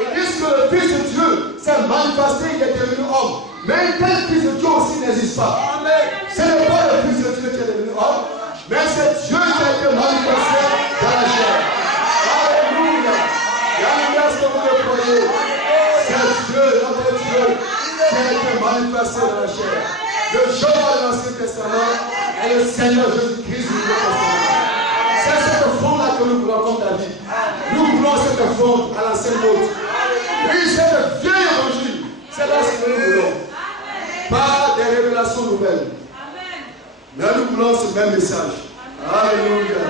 Ils disent que le Fils de Dieu s'est manifesté, il est devenu homme. Mais un tel Fils de Dieu aussi n'existe pas. Ce n'est pas le Fils de Dieu qui est devenu homme, mais c'est Dieu qui a été manifesté dans la chair. Alléluia. Est-ce que vous le croyez? C'est Dieu, notre Dieu, qui a été manifesté dans la chair. Le Jéhovah de l'Ancien Testament et le Seigneur Jésus-Christ du Nouveau Testament. C'est cette fronde là que nous voulons comme David. Nous voulons cette fronde à l'ancienne mode. Oui, cette C'est là ce que nous voulons. Pas des révélations nouvelles. Mais nous voulons ce même message. Alléluia.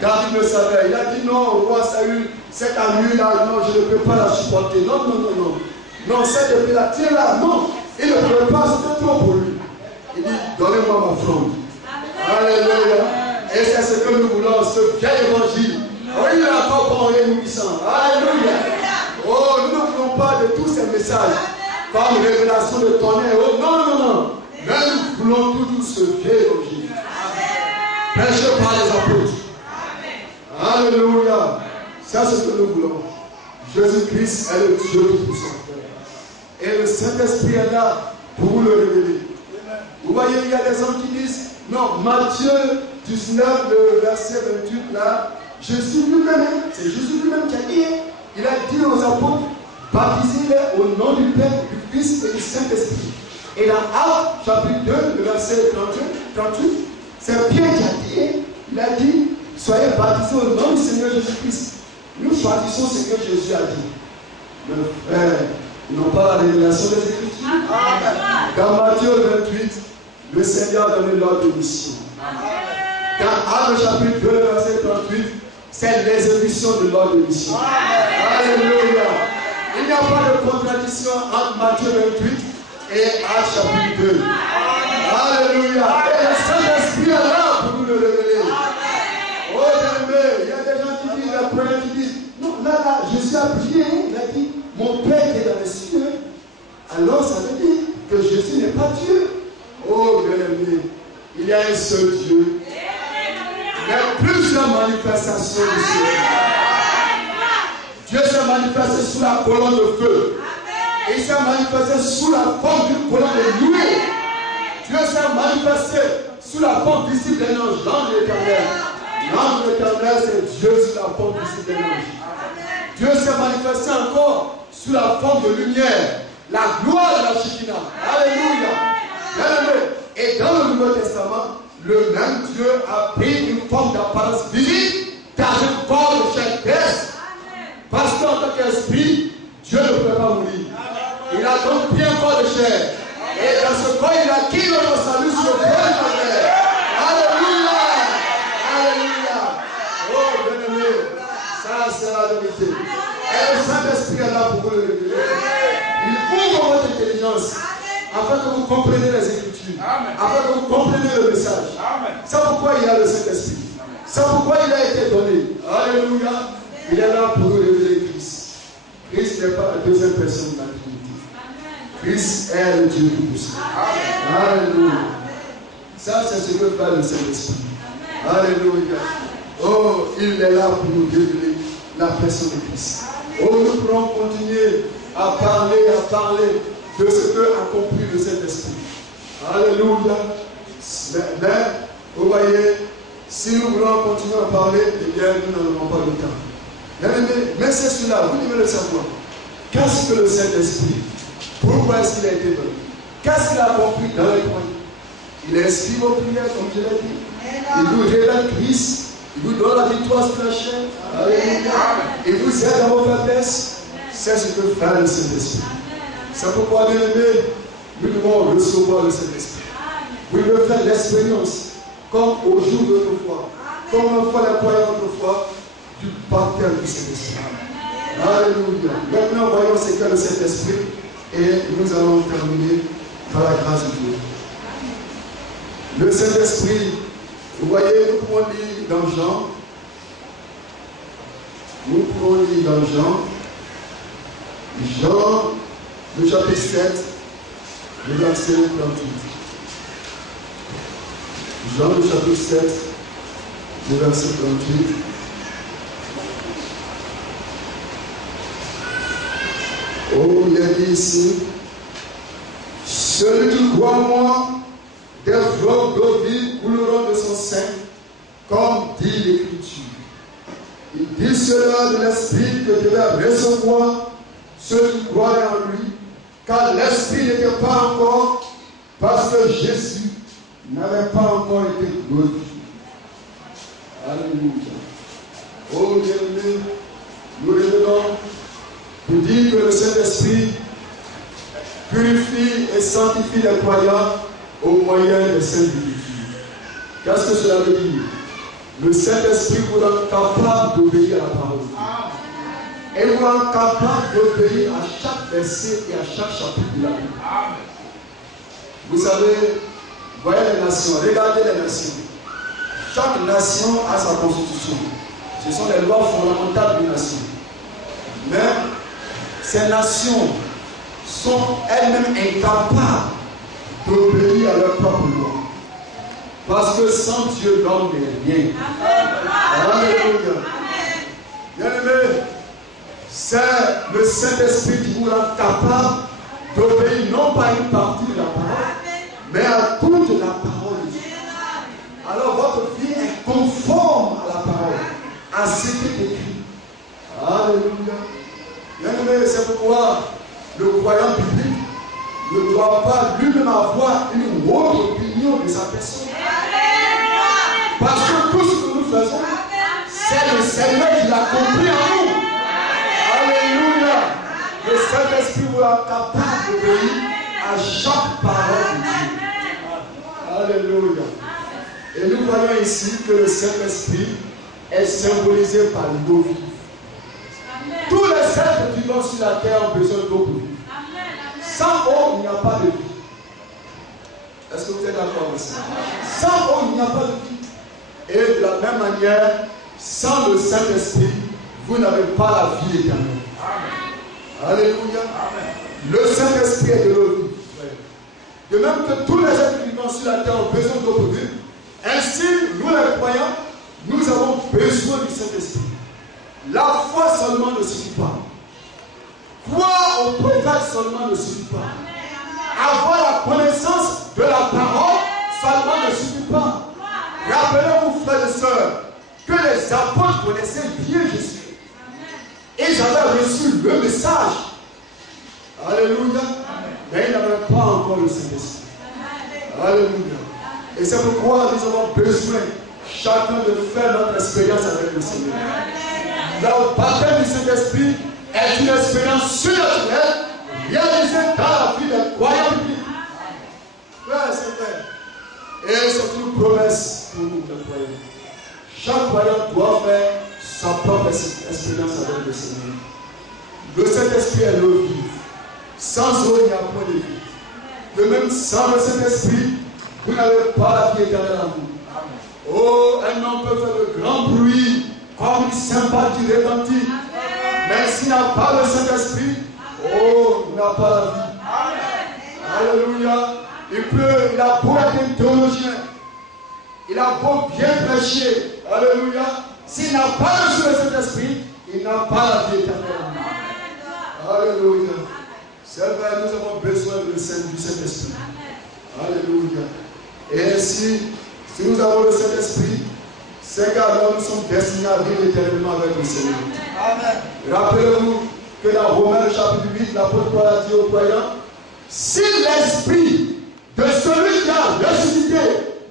David le savait. Il a dit non au roi Saül, cette nuit-là, non, je ne peux pas la supporter. Non, non, non, non. Non, cette épée-là, tiens-la. Non, il ne peut pas, c'était trop pour lui. Il dit, donnez-moi ma fronde. Alléluia. Et c'est ce que nous voulons, ce vieil évangile. Oh, il est encore bon et nourrissant. Alléluia. Oh, nous ne voulons pas de tous ces messages comme révélation de tonnerre. Oh, non, non, non. Mais nous voulons toujours ce vieil évangile. Prêché par les apôtres. Alléluia. C'est ce que nous voulons. Jésus-Christ est le Dieu Tout-Puissant. Et le Saint-Esprit est là pour vous le révéler. Vous voyez, il y a des gens qui disent, non, Matthieu 19, le verset 28, là, Jésus lui-même, c'est Jésus lui-même qui a dit, il a dit aux apôtres, baptisez-les au nom du Père, du Fils et du Saint-Esprit. Et dans Actes, chapitre 2, le verset 38, c'est Pierre qui a dit, il a dit, soyez baptisés au nom du Seigneur Jésus-Christ. Nous choisissons ce que Jésus a dit. Mais frère, ils n'ont pas la révélation des Écritures. Dans Matthieu 28, le Seigneur a donné l'ordre de mission. Dans Actes chapitre 2, verset 38, c'est l'exécution de l'ordre de mission. Alléluia. Il n'y a pas de contradiction entre Matthieu 28 et Actes chapitre 2. Alléluia. Et le Saint-Esprit est là pour nous le révéler. Oh, il y a des gens qui disent, après, qui disent, non, là, Jésus a prié, il a dit, mon Père qui est dans les cieux. Alors ça veut dire que Jésus n'est pas Dieu. Oh, bien-aimé, il y a un seul Dieu. Il y a plusieurs manifestations de Dieu. Dieu s'est manifesté sous la colonne de feu. Et il s'est manifesté sous la forme d'une colonne de nuée. Dieu s'est manifesté sous la forme visible d'un ange, l'ange de l'Éternel. L'ange de l'Éternel, c'est Dieu sous la forme visible d'un ange. Dieu s'est manifesté encore sous la forme de lumière, la gloire de la Shekinah. Alléluia. Bien-aimé. Et dans le Nouveau Testament, le même Dieu a pris une forme d'apparence visible dans un corps de chair terrestre. Parce qu'en tant qu'esprit, Dieu ne peut pas mourir. Il a donc pris un corps de chair. Et dans ce corps, il a acquis notre salut sur le trône de la terre. Alléluia. Alléluia. Oh, bien-aimé, ça c'est la vérité. Et le Saint-Esprit est là pour vous le révéler. Il ouvre votre intelligence afin que vous compreniez les Écritures, afin que vous compreniez le message. C'est pourquoi il y a le Saint-Esprit. C'est pourquoi il a été donné. Alléluia. Il est là pour nous révéler Christ. Christ n'est pas la deuxième personne de la Trinité. Christ est le Dieu Tout-Puissant. Alléluia. Ça, c'est ce que fait le Saint-Esprit. Alléluia. Oh, il est là pour nous révéler la personne de Christ. Oh, nous pourrons continuer à parler de ce que a compris le Saint-Esprit. Alléluia. Mais, vous voyez, si nous voulons continuer à parler, eh bien, nous n'avons pas le temps. Mais c'est cela, vous devez le savoir. Qu'est-ce que le Saint-Esprit? Pourquoi est-ce qu'il a été donné? Qu'est-ce qu'il a compris dans les croyants? Il inspire vos prières, comme je l'ai dit. Il vous révèle Christ. Il vous donne la victoire sur la chair. Alléluia. Il vous aide dans vos faiblesses. C'est ce que fait le Saint-Esprit. C'est pourquoi, bien aimé, nous devons recevoir le Saint-Esprit. Vous devez faire l'expérience, comme au jour d'autrefois, comme on fait les croyants autrefois, du baptême du Saint-Esprit. Alléluia. Maintenant, voyons ce qu'est le Saint-Esprit et nous allons terminer par la grâce de Dieu. Le Saint-Esprit, vous voyez, nous pouvons lire dans Jean. Nous pouvons lire dans Jean, le chapitre 7, le verset 38. Jean, le chapitre 7, le verset 38. Oh, il est dit ici, celui qui croit en moi, des fleuves d'eau vive couleront de son sein, comme dit l'Écriture. Il dit cela de l'Esprit que je vais recevoir ceux qui croient en lui, car l'Esprit n'était pas encore, parce que Jésus n'avait pas encore été glorifié. Alléluia. Oh, bien-aimé, nous revenons pour dire que le Saint-Esprit purifie et sanctifie les croyants au moyen des saintes Écritures. Qu'est-ce que cela veut dire? Le Saint-Esprit vous rend capable d'obéir à la parole. Et vous rend capable d'obéir à chaque verset et à chaque chapitre de la Bible. Vous savez, voyez les nations, regardez les nations. Chaque nation a sa constitution. Ce sont les lois fondamentales d'une nation. Mais ces nations sont elles-mêmes incapables d'obéir à leurs propres lois. Parce que sans Dieu, l'homme n'est rien. Alléluia. Bien-aimé, c'est le Saint-Esprit qui vous rend capable d'obéir non pas à une partie de la parole, mais à toute la parole de Dieu. Alors votre vie est conforme à la parole, à ce qui est écrit. Alléluia. Bien-aimé, c'est pourquoi le croyant biblique ne doit pas lui-même avoir une autre opinion de sa personne. Parce que tout ce que nous faisons, c'est le Seigneur qui l'a compris en nous. Alléluia. Le Saint-Esprit vous rend capable d'obéir à chaque parole de Dieu. Alléluia. Et nous voyons ici que le Saint-Esprit est symbolisé par l'eau vive. Tous les êtres vivants sur la terre ont besoin d'eau pour vivre. Sans eau, il n'y a pas de vie. Est-ce que vous êtes d'accord avec ça? Sans eau, il n'y a pas de vie. Et de la même manière, sans le Saint-Esprit, vous n'avez pas la vie éternelle. Alléluia. Le Saint-Esprit est de l'eau vive. De même que tous les êtres vivants sur la terre ont besoin d'eau pour vivre, ainsi, nous les croyants, nous avons besoin du Saint-Esprit. La foi seulement ne suffit pas. Croire au prophète seulement ne suffit pas. Avoir la connaissance de la parole seulement ne suffit pas. Rappelez-vous, frères et sœurs, que les apôtres connaissaient bien Jésus. Ils avaient reçu le message. Alléluia. Mais ils n'avaient pas encore le Saint-Esprit. Alléluia. Et c'est pourquoi nous avons besoin, chacun, de faire notre expérience avec le Seigneur. Le baptême du Saint-Esprit est une expérience surnaturelle réalisée dans la vie des croyants bibliques. Frère, c'est vrai. Et c'est une promesse pour nous, les croyants. Chaque croyant doit faire sa propre expérience avec le Seigneur. Le Saint-Esprit est l'eau vive. Sans eau, il n'y a point de vie. De même, sans le Saint-Esprit, vous n'avez pas la vie éternelle en vous. Oh, un homme peut faire de grands bruits comme une cymbale qui retentit. Mais s'il n'a pas le Saint-Esprit, oh, il n'a pas la vie. Alléluia. Il a beau être un théologien, il a beau bien prêcher. Alléluia. S'il n'a pas reçu le Saint-Esprit, il n'a pas la vie éternelle. Alléluia. C'est vrai, nous avons besoin du Saint-Esprit. Alléluia. Et ainsi, si nous avons le Saint-Esprit, c'est qu'alors nous sommes destinés à vivre éternellement avec le Seigneur. Amen. Rappelez-vous que dans Romains chapitre 8, l'apôtre Paul a dit aux croyants, si l'Esprit de celui qui a ressuscité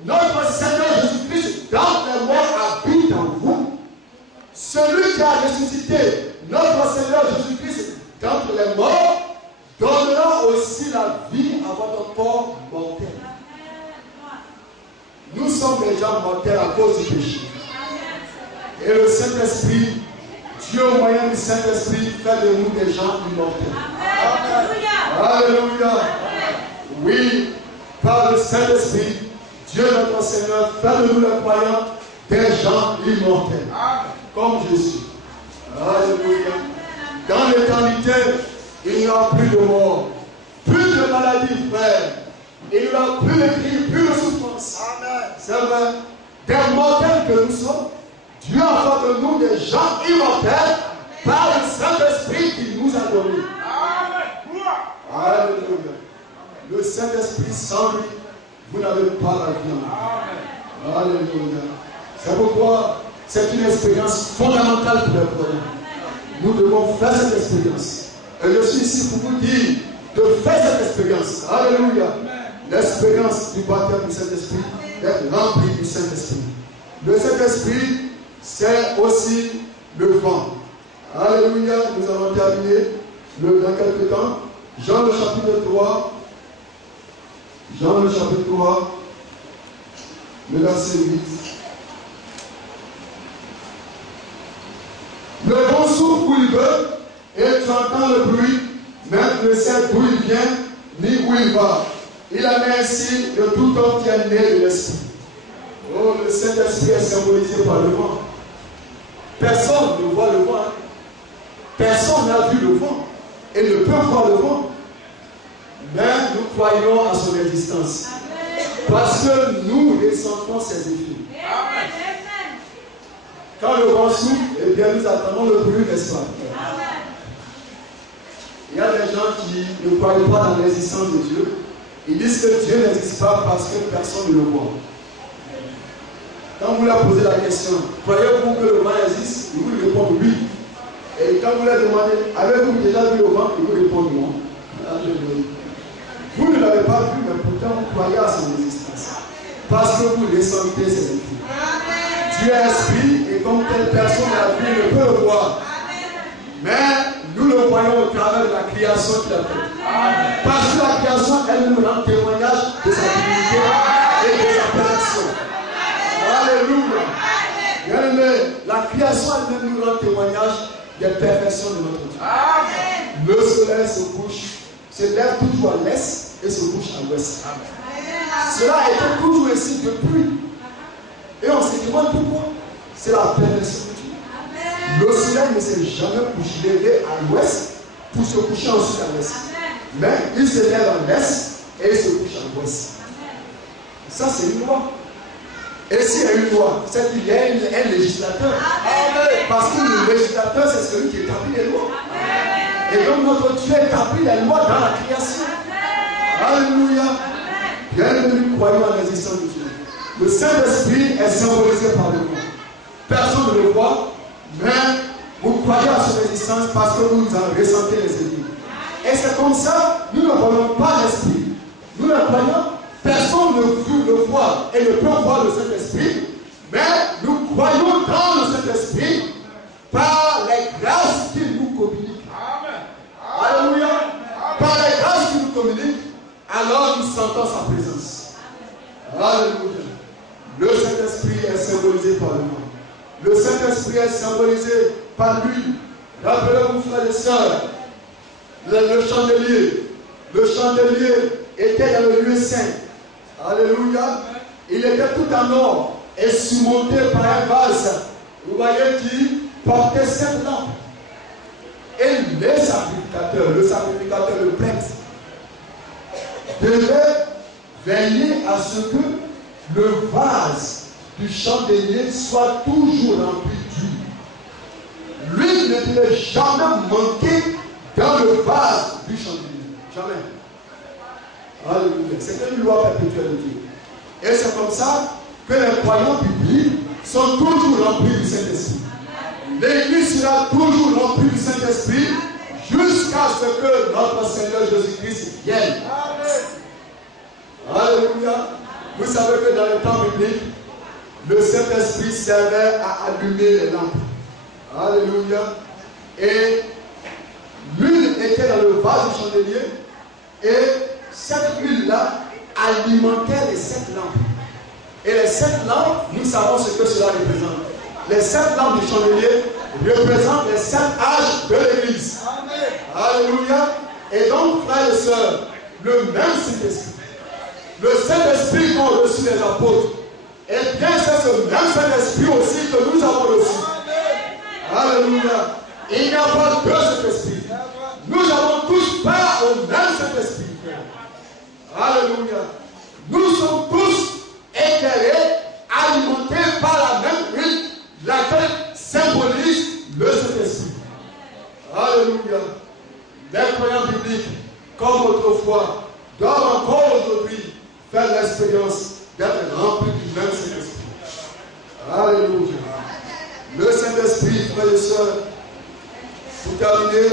notre Seigneur Jésus-Christ dans les morts habite en vous, celui qui a ressuscité notre Seigneur Jésus-Christ dans les morts donnera aussi la vie à votre corps mortel. Nous sommes déjà mortels à cause du péché. Et le Saint-Esprit, Dieu au moyen du Saint-Esprit, fait de nous des gens immortels. Alléluia. Oui, par le Saint-Esprit, Dieu notre Seigneur fait de nous les croyants des gens immortels. Comme Jésus. Alléluia. Dans l'éternité, il n'y aura plus de mort, plus de maladie, frère. Il n'y aura plus de cris, plus de souffrance. C'est vrai. Des mortels que nous sommes, Dieu a fait de nous des gens immortels par le Saint-Esprit qui nous a donnés. Alléluia. Le Saint-Esprit, sans lui, vous n'avez pas la vie. Alléluia. C'est pourquoi c'est une expérience fondamentale pour les croyants. Nous devons faire cette expérience. Et je suis ici pour vous dire de faire cette expérience. Alléluia. L'expérience du baptême du Saint-Esprit, d'être rempli du Saint-Esprit. Le Saint-Esprit, c'est aussi le vent. Alléluia. Nous allons terminer dans quelques temps. Jean le chapitre 3. Jean le chapitre 3. Le verset 8. Le vent souffle où il veut, et tu entends le bruit, mais tu ne sais d'où il vient, ni où il va. Il en est ainsi de tout homme qui est né de l'Esprit. Oh, le Saint-Esprit est symbolisé par le vent. Personne ne voit le vent. Personne n'a vu le vent et ne peut voir le vent. Mais nous croyons à son existence. Parce que nous ressentons ses effets. Quand le vent souffle, eh bien nous attendons le bruit, n'est-ce pas? Il y a des gens qui ne croient pas dans l'existence de Dieu. Ils disent que Dieu n'existe pas parce que personne ne le voit. Quand vous leur posez la question, croyez-vous que le vent existe? Ils vous répondent oui. Et quand vous leur demandez, avez-vous déjà vu le vent? Ils vous répondent non. Vous ne l'avez pas vu, mais pourtant vous croyez à son existence. Parce que vous ressentez ses effets. Dieu est esprit et comme telle personne la vie ne peut le voir. Mais nous le voyons au travers de la création qu'il a faite. Parce que la création, elle nous rend témoignage de sa divinité et de sa perfection. Alléluia. Bien-aimé, la création, elle nous rend témoignage des perfections de notre Dieu. Le soleil se couche, se lève toujours à l'est et se couche à l'ouest. Cela a été toujours ainsi depuis. Et on se demande pourquoi. C'est la perfection de Dieu. Le soleil ne s'est jamais couché levé à l'ouest pour se coucher ensuite à l'est. Mais il se lève à l'est et il se couche à l'ouest. Ça, c'est une loi. Et s'il y a une loi, c'est qu'il y a un législateur. Parce que le législateur, c'est celui qui établit les lois. Et donc notre Dieu établit les lois dans la création. Alléluia. Bienvenue, croyons en l'existence de Dieu. Le Saint-Esprit est symbolisé par le vent. Personne ne le voit, mais vous croyez à son existence parce que vous en ressentez les effets. Et c'est comme ça, nous ne voyons pas l'Esprit. Nous le croyons. Personne ne le voit et ne peut voir le Saint-Esprit, mais nous croyons dans le Saint-Esprit par les grâces qu'il nous communique. Amen. Alléluia. Par les grâces qu'il nous communique, alors nous sentons sa présence. Alléluia. Le Saint-Esprit est symbolisé par le vent. Le Saint-Esprit est symbolisé par lui. Rappelez-vous, frères et sœurs, le chandelier. Le chandelier était dans le lieu saint. Alléluia. Il était tout en or et surmonté par un vase. Vous voyez qui portait cette lampe. Et le sacrificateur, le prêtre, devait veiller à ce que le vase du chandelier soit toujours rempli d'huile. L'huile ne devait jamais manquer dans le vase du chandelier. Jamais. Alléluia. C'est une loi perpétuelle de Dieu. Et c'est comme ça que les croyants bibliques sont toujours remplis du Saint-Esprit. L'Église sera toujours remplie du Saint-Esprit jusqu'à ce que notre Seigneur Jésus-Christ vienne. Alléluia. Vous savez que dans le temps biblique, le Saint-Esprit servait à allumer les lampes. Alléluia. Et l'huile était dans le vase du chandelier et cette huile-là alimentait les 7 lampes. Et les 7 lampes, nous savons ce que cela représente. Les 7 lampes du chandelier représentent les 7 âges de l'Église. Alléluia. Et donc, frères et sœurs, le même Saint-Esprit, le Saint-Esprit qu'ont reçu les apôtres, et bien c'est ce même Saint-Esprit aussi que nous avons reçu. Alléluia. Il n'y a pas deux Saint-Esprits. Nous avons tous part au même Saint-Esprit. Alléluia. Nous sommes tous éclairés, alimentés par la même huile, laquelle symbolise le Saint-Esprit. Alléluia. Les croyants bibliques, comme autrefois, doivent encore aujourd'hui faire l'expérience d'être remplis du même Saint-Esprit. Alléluia. Le Saint-Esprit, frères et sœurs, pour terminer,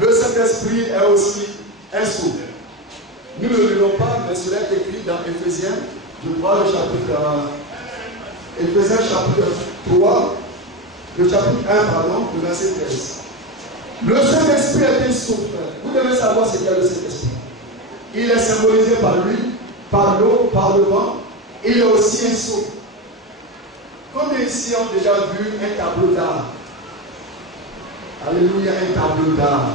le Saint-Esprit est aussi un souffle. Nous ne le lisons pas, mais cela est écrit dans Éphésiens, je crois, Éphésiens chapitre 3, le chapitre 1, pardon, le verset 13. Le Saint-Esprit est un sauveur. Vous devez savoir ce qu'est le Saint-Esprit. Il est symbolisé par lui, par l'eau, par le vent. Il est aussi un sceau. Combien ici ont déjà vu un tableau d'art? Alléluia, un tableau d'art.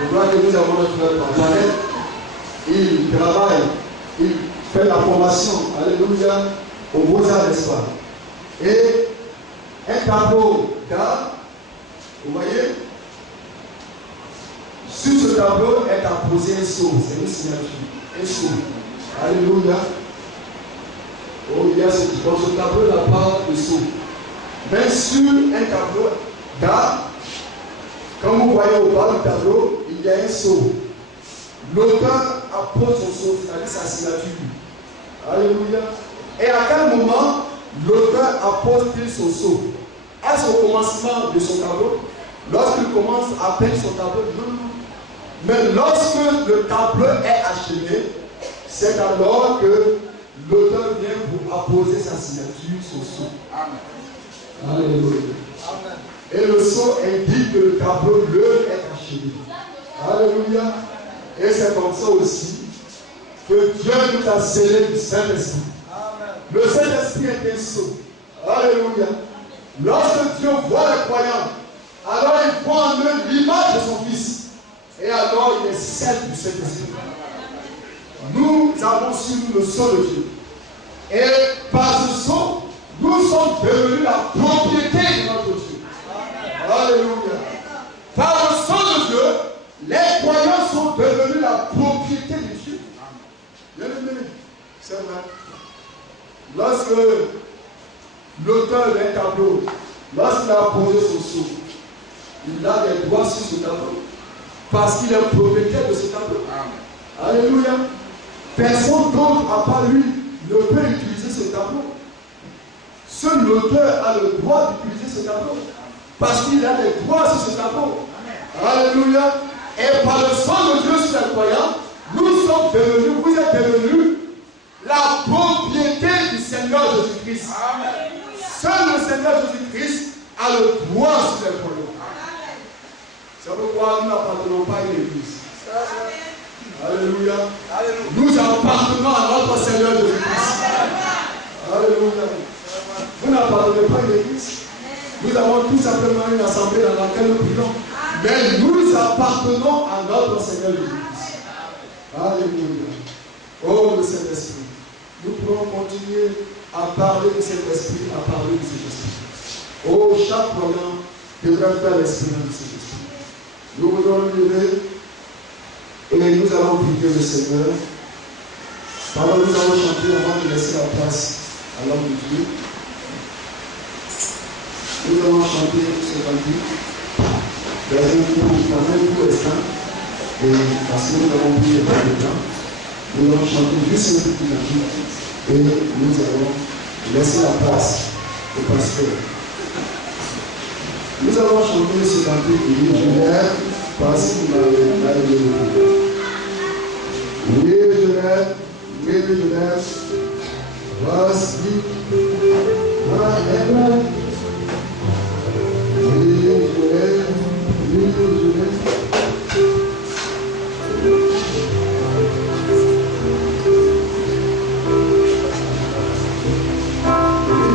Je crois que nous avons notre frère Jeannette. Il travaille, il fait la formation, alléluia, au Beaux-Arts, n'est-ce pas? Et un tableau d'art, vous voyez, sur ce tableau est apposé un sceau, c'est une signature, un sceau. Alléluia. Oh, il y a dans ce tableau la part de sceau. Mais sur un tableau d'art, comme vous voyez au bas du tableau, il y a un sceau. L'auteur appose son sceau, c'est-à-dire sa signature. Alléluia. Et à quel moment l'auteur appose-t-il son sceau? Est-ce au commencement de son tableau? Lorsqu'il commence à peindre son tableau? Non. Mais lorsque le tableau est achevé, c'est alors que l'auteur vient vous apposer sa signature, son sceau. Amen. Alléluia. Amen. Et le sceau indique que le tableau leur est achevé. Alléluia. Et c'est comme ça aussi que Dieu nous a scellé du Saint-Esprit. Le Saint-Esprit est un sceau. Alléluia. Lorsque Dieu voit les croyants, alors il voit en eux l'image de son Fils. Et alors il est scellé du Saint-Esprit. Nous avons sur nous le sceau de Dieu. Et par ce sceau, nous sommes devenus la propriété de notre Dieu. Alléluia. Par le sang de Dieu, les croyants sont devenus la propriété de Dieu. Bien aimé, c'est vrai. Lorsque l'auteur d'un tableau, lorsqu'il a posé son sceau, il a des droits sur ce tableau. Parce qu'il est propriétaire de ce tableau. Alléluia. Personne d'autre à part lui ne peut utiliser ce tableau. Seul l'auteur a le droit d'utiliser ce tableau. Parce qu'il a des droits sur ce tableau. Alléluia. Et par le sang de Dieu sur les croyants, nous sommes devenus, vous êtes devenus la propriété du Seigneur Jésus-Christ. Seul le Seigneur Jésus-Christ a le droit sur les croyants. C'est pourquoi nous n'appartenons pas à une église. Alléluia. Nous appartenons à notre Seigneur Jésus-Christ. Alléluia. Vous n'appartenez pas à une église. Nous avons tout simplement une assemblée dans laquelle nous prions. Mais nous appartenons à notre Seigneur Jésus-Christ. Alléluia. Oh, le Saint-Esprit. Nous pourrons continuer à parler du Saint-Esprit, à parler du Saint-Esprit. Oh, chaque croyant devrait faire l'expérience du Saint-Esprit. Nous voulons nous lever et nous allons prier le Seigneur. Pendant que nous allons chanter avant de laisser la place à l'homme de Dieu. Nous allons chanter ce cantique dans un court instant. Et parce que nous avons prié par le temps, nous allons chanter juste un petit cantique et nous allons laisser la place au pasteur. Nous allons chanter ce cantique et je lève parce qu'il m'a aidé. Oui, je lève, oui, je lève. Voici ma haine. Oui, je lève, oui, je lève.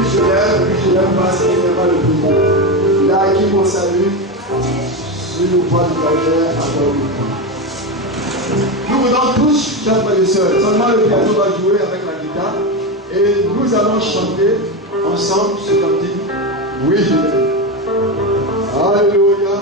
Je lève parce qu'il n'est pas le plus. Il a acquis mon salut sur le poids du calvaire à Golgotha. Nous venons tous, chers frères et sœurs, seulement le piano va jouer avec la guitare et nous allons chanter ensemble ce cantique. Oui, je l'aime. Alléluia.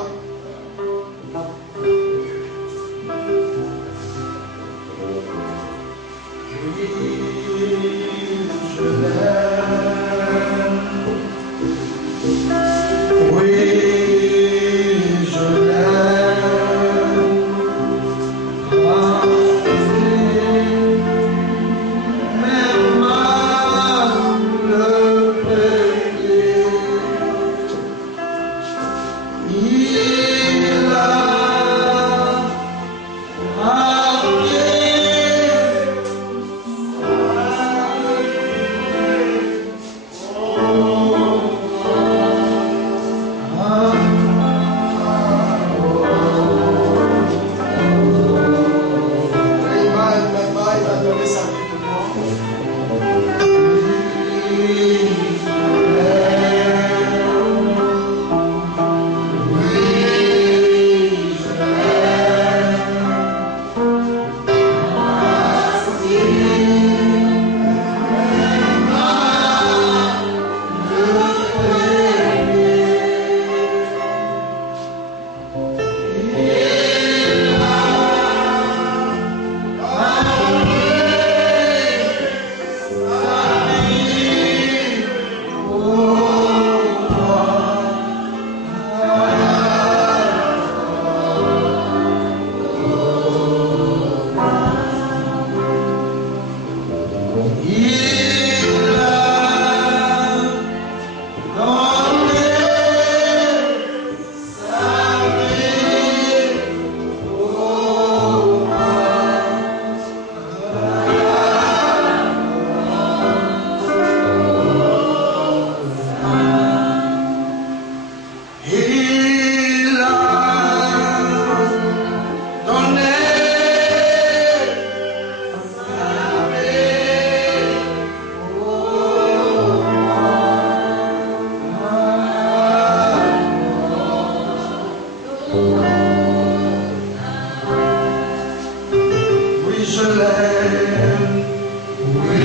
je l'aime. Oui,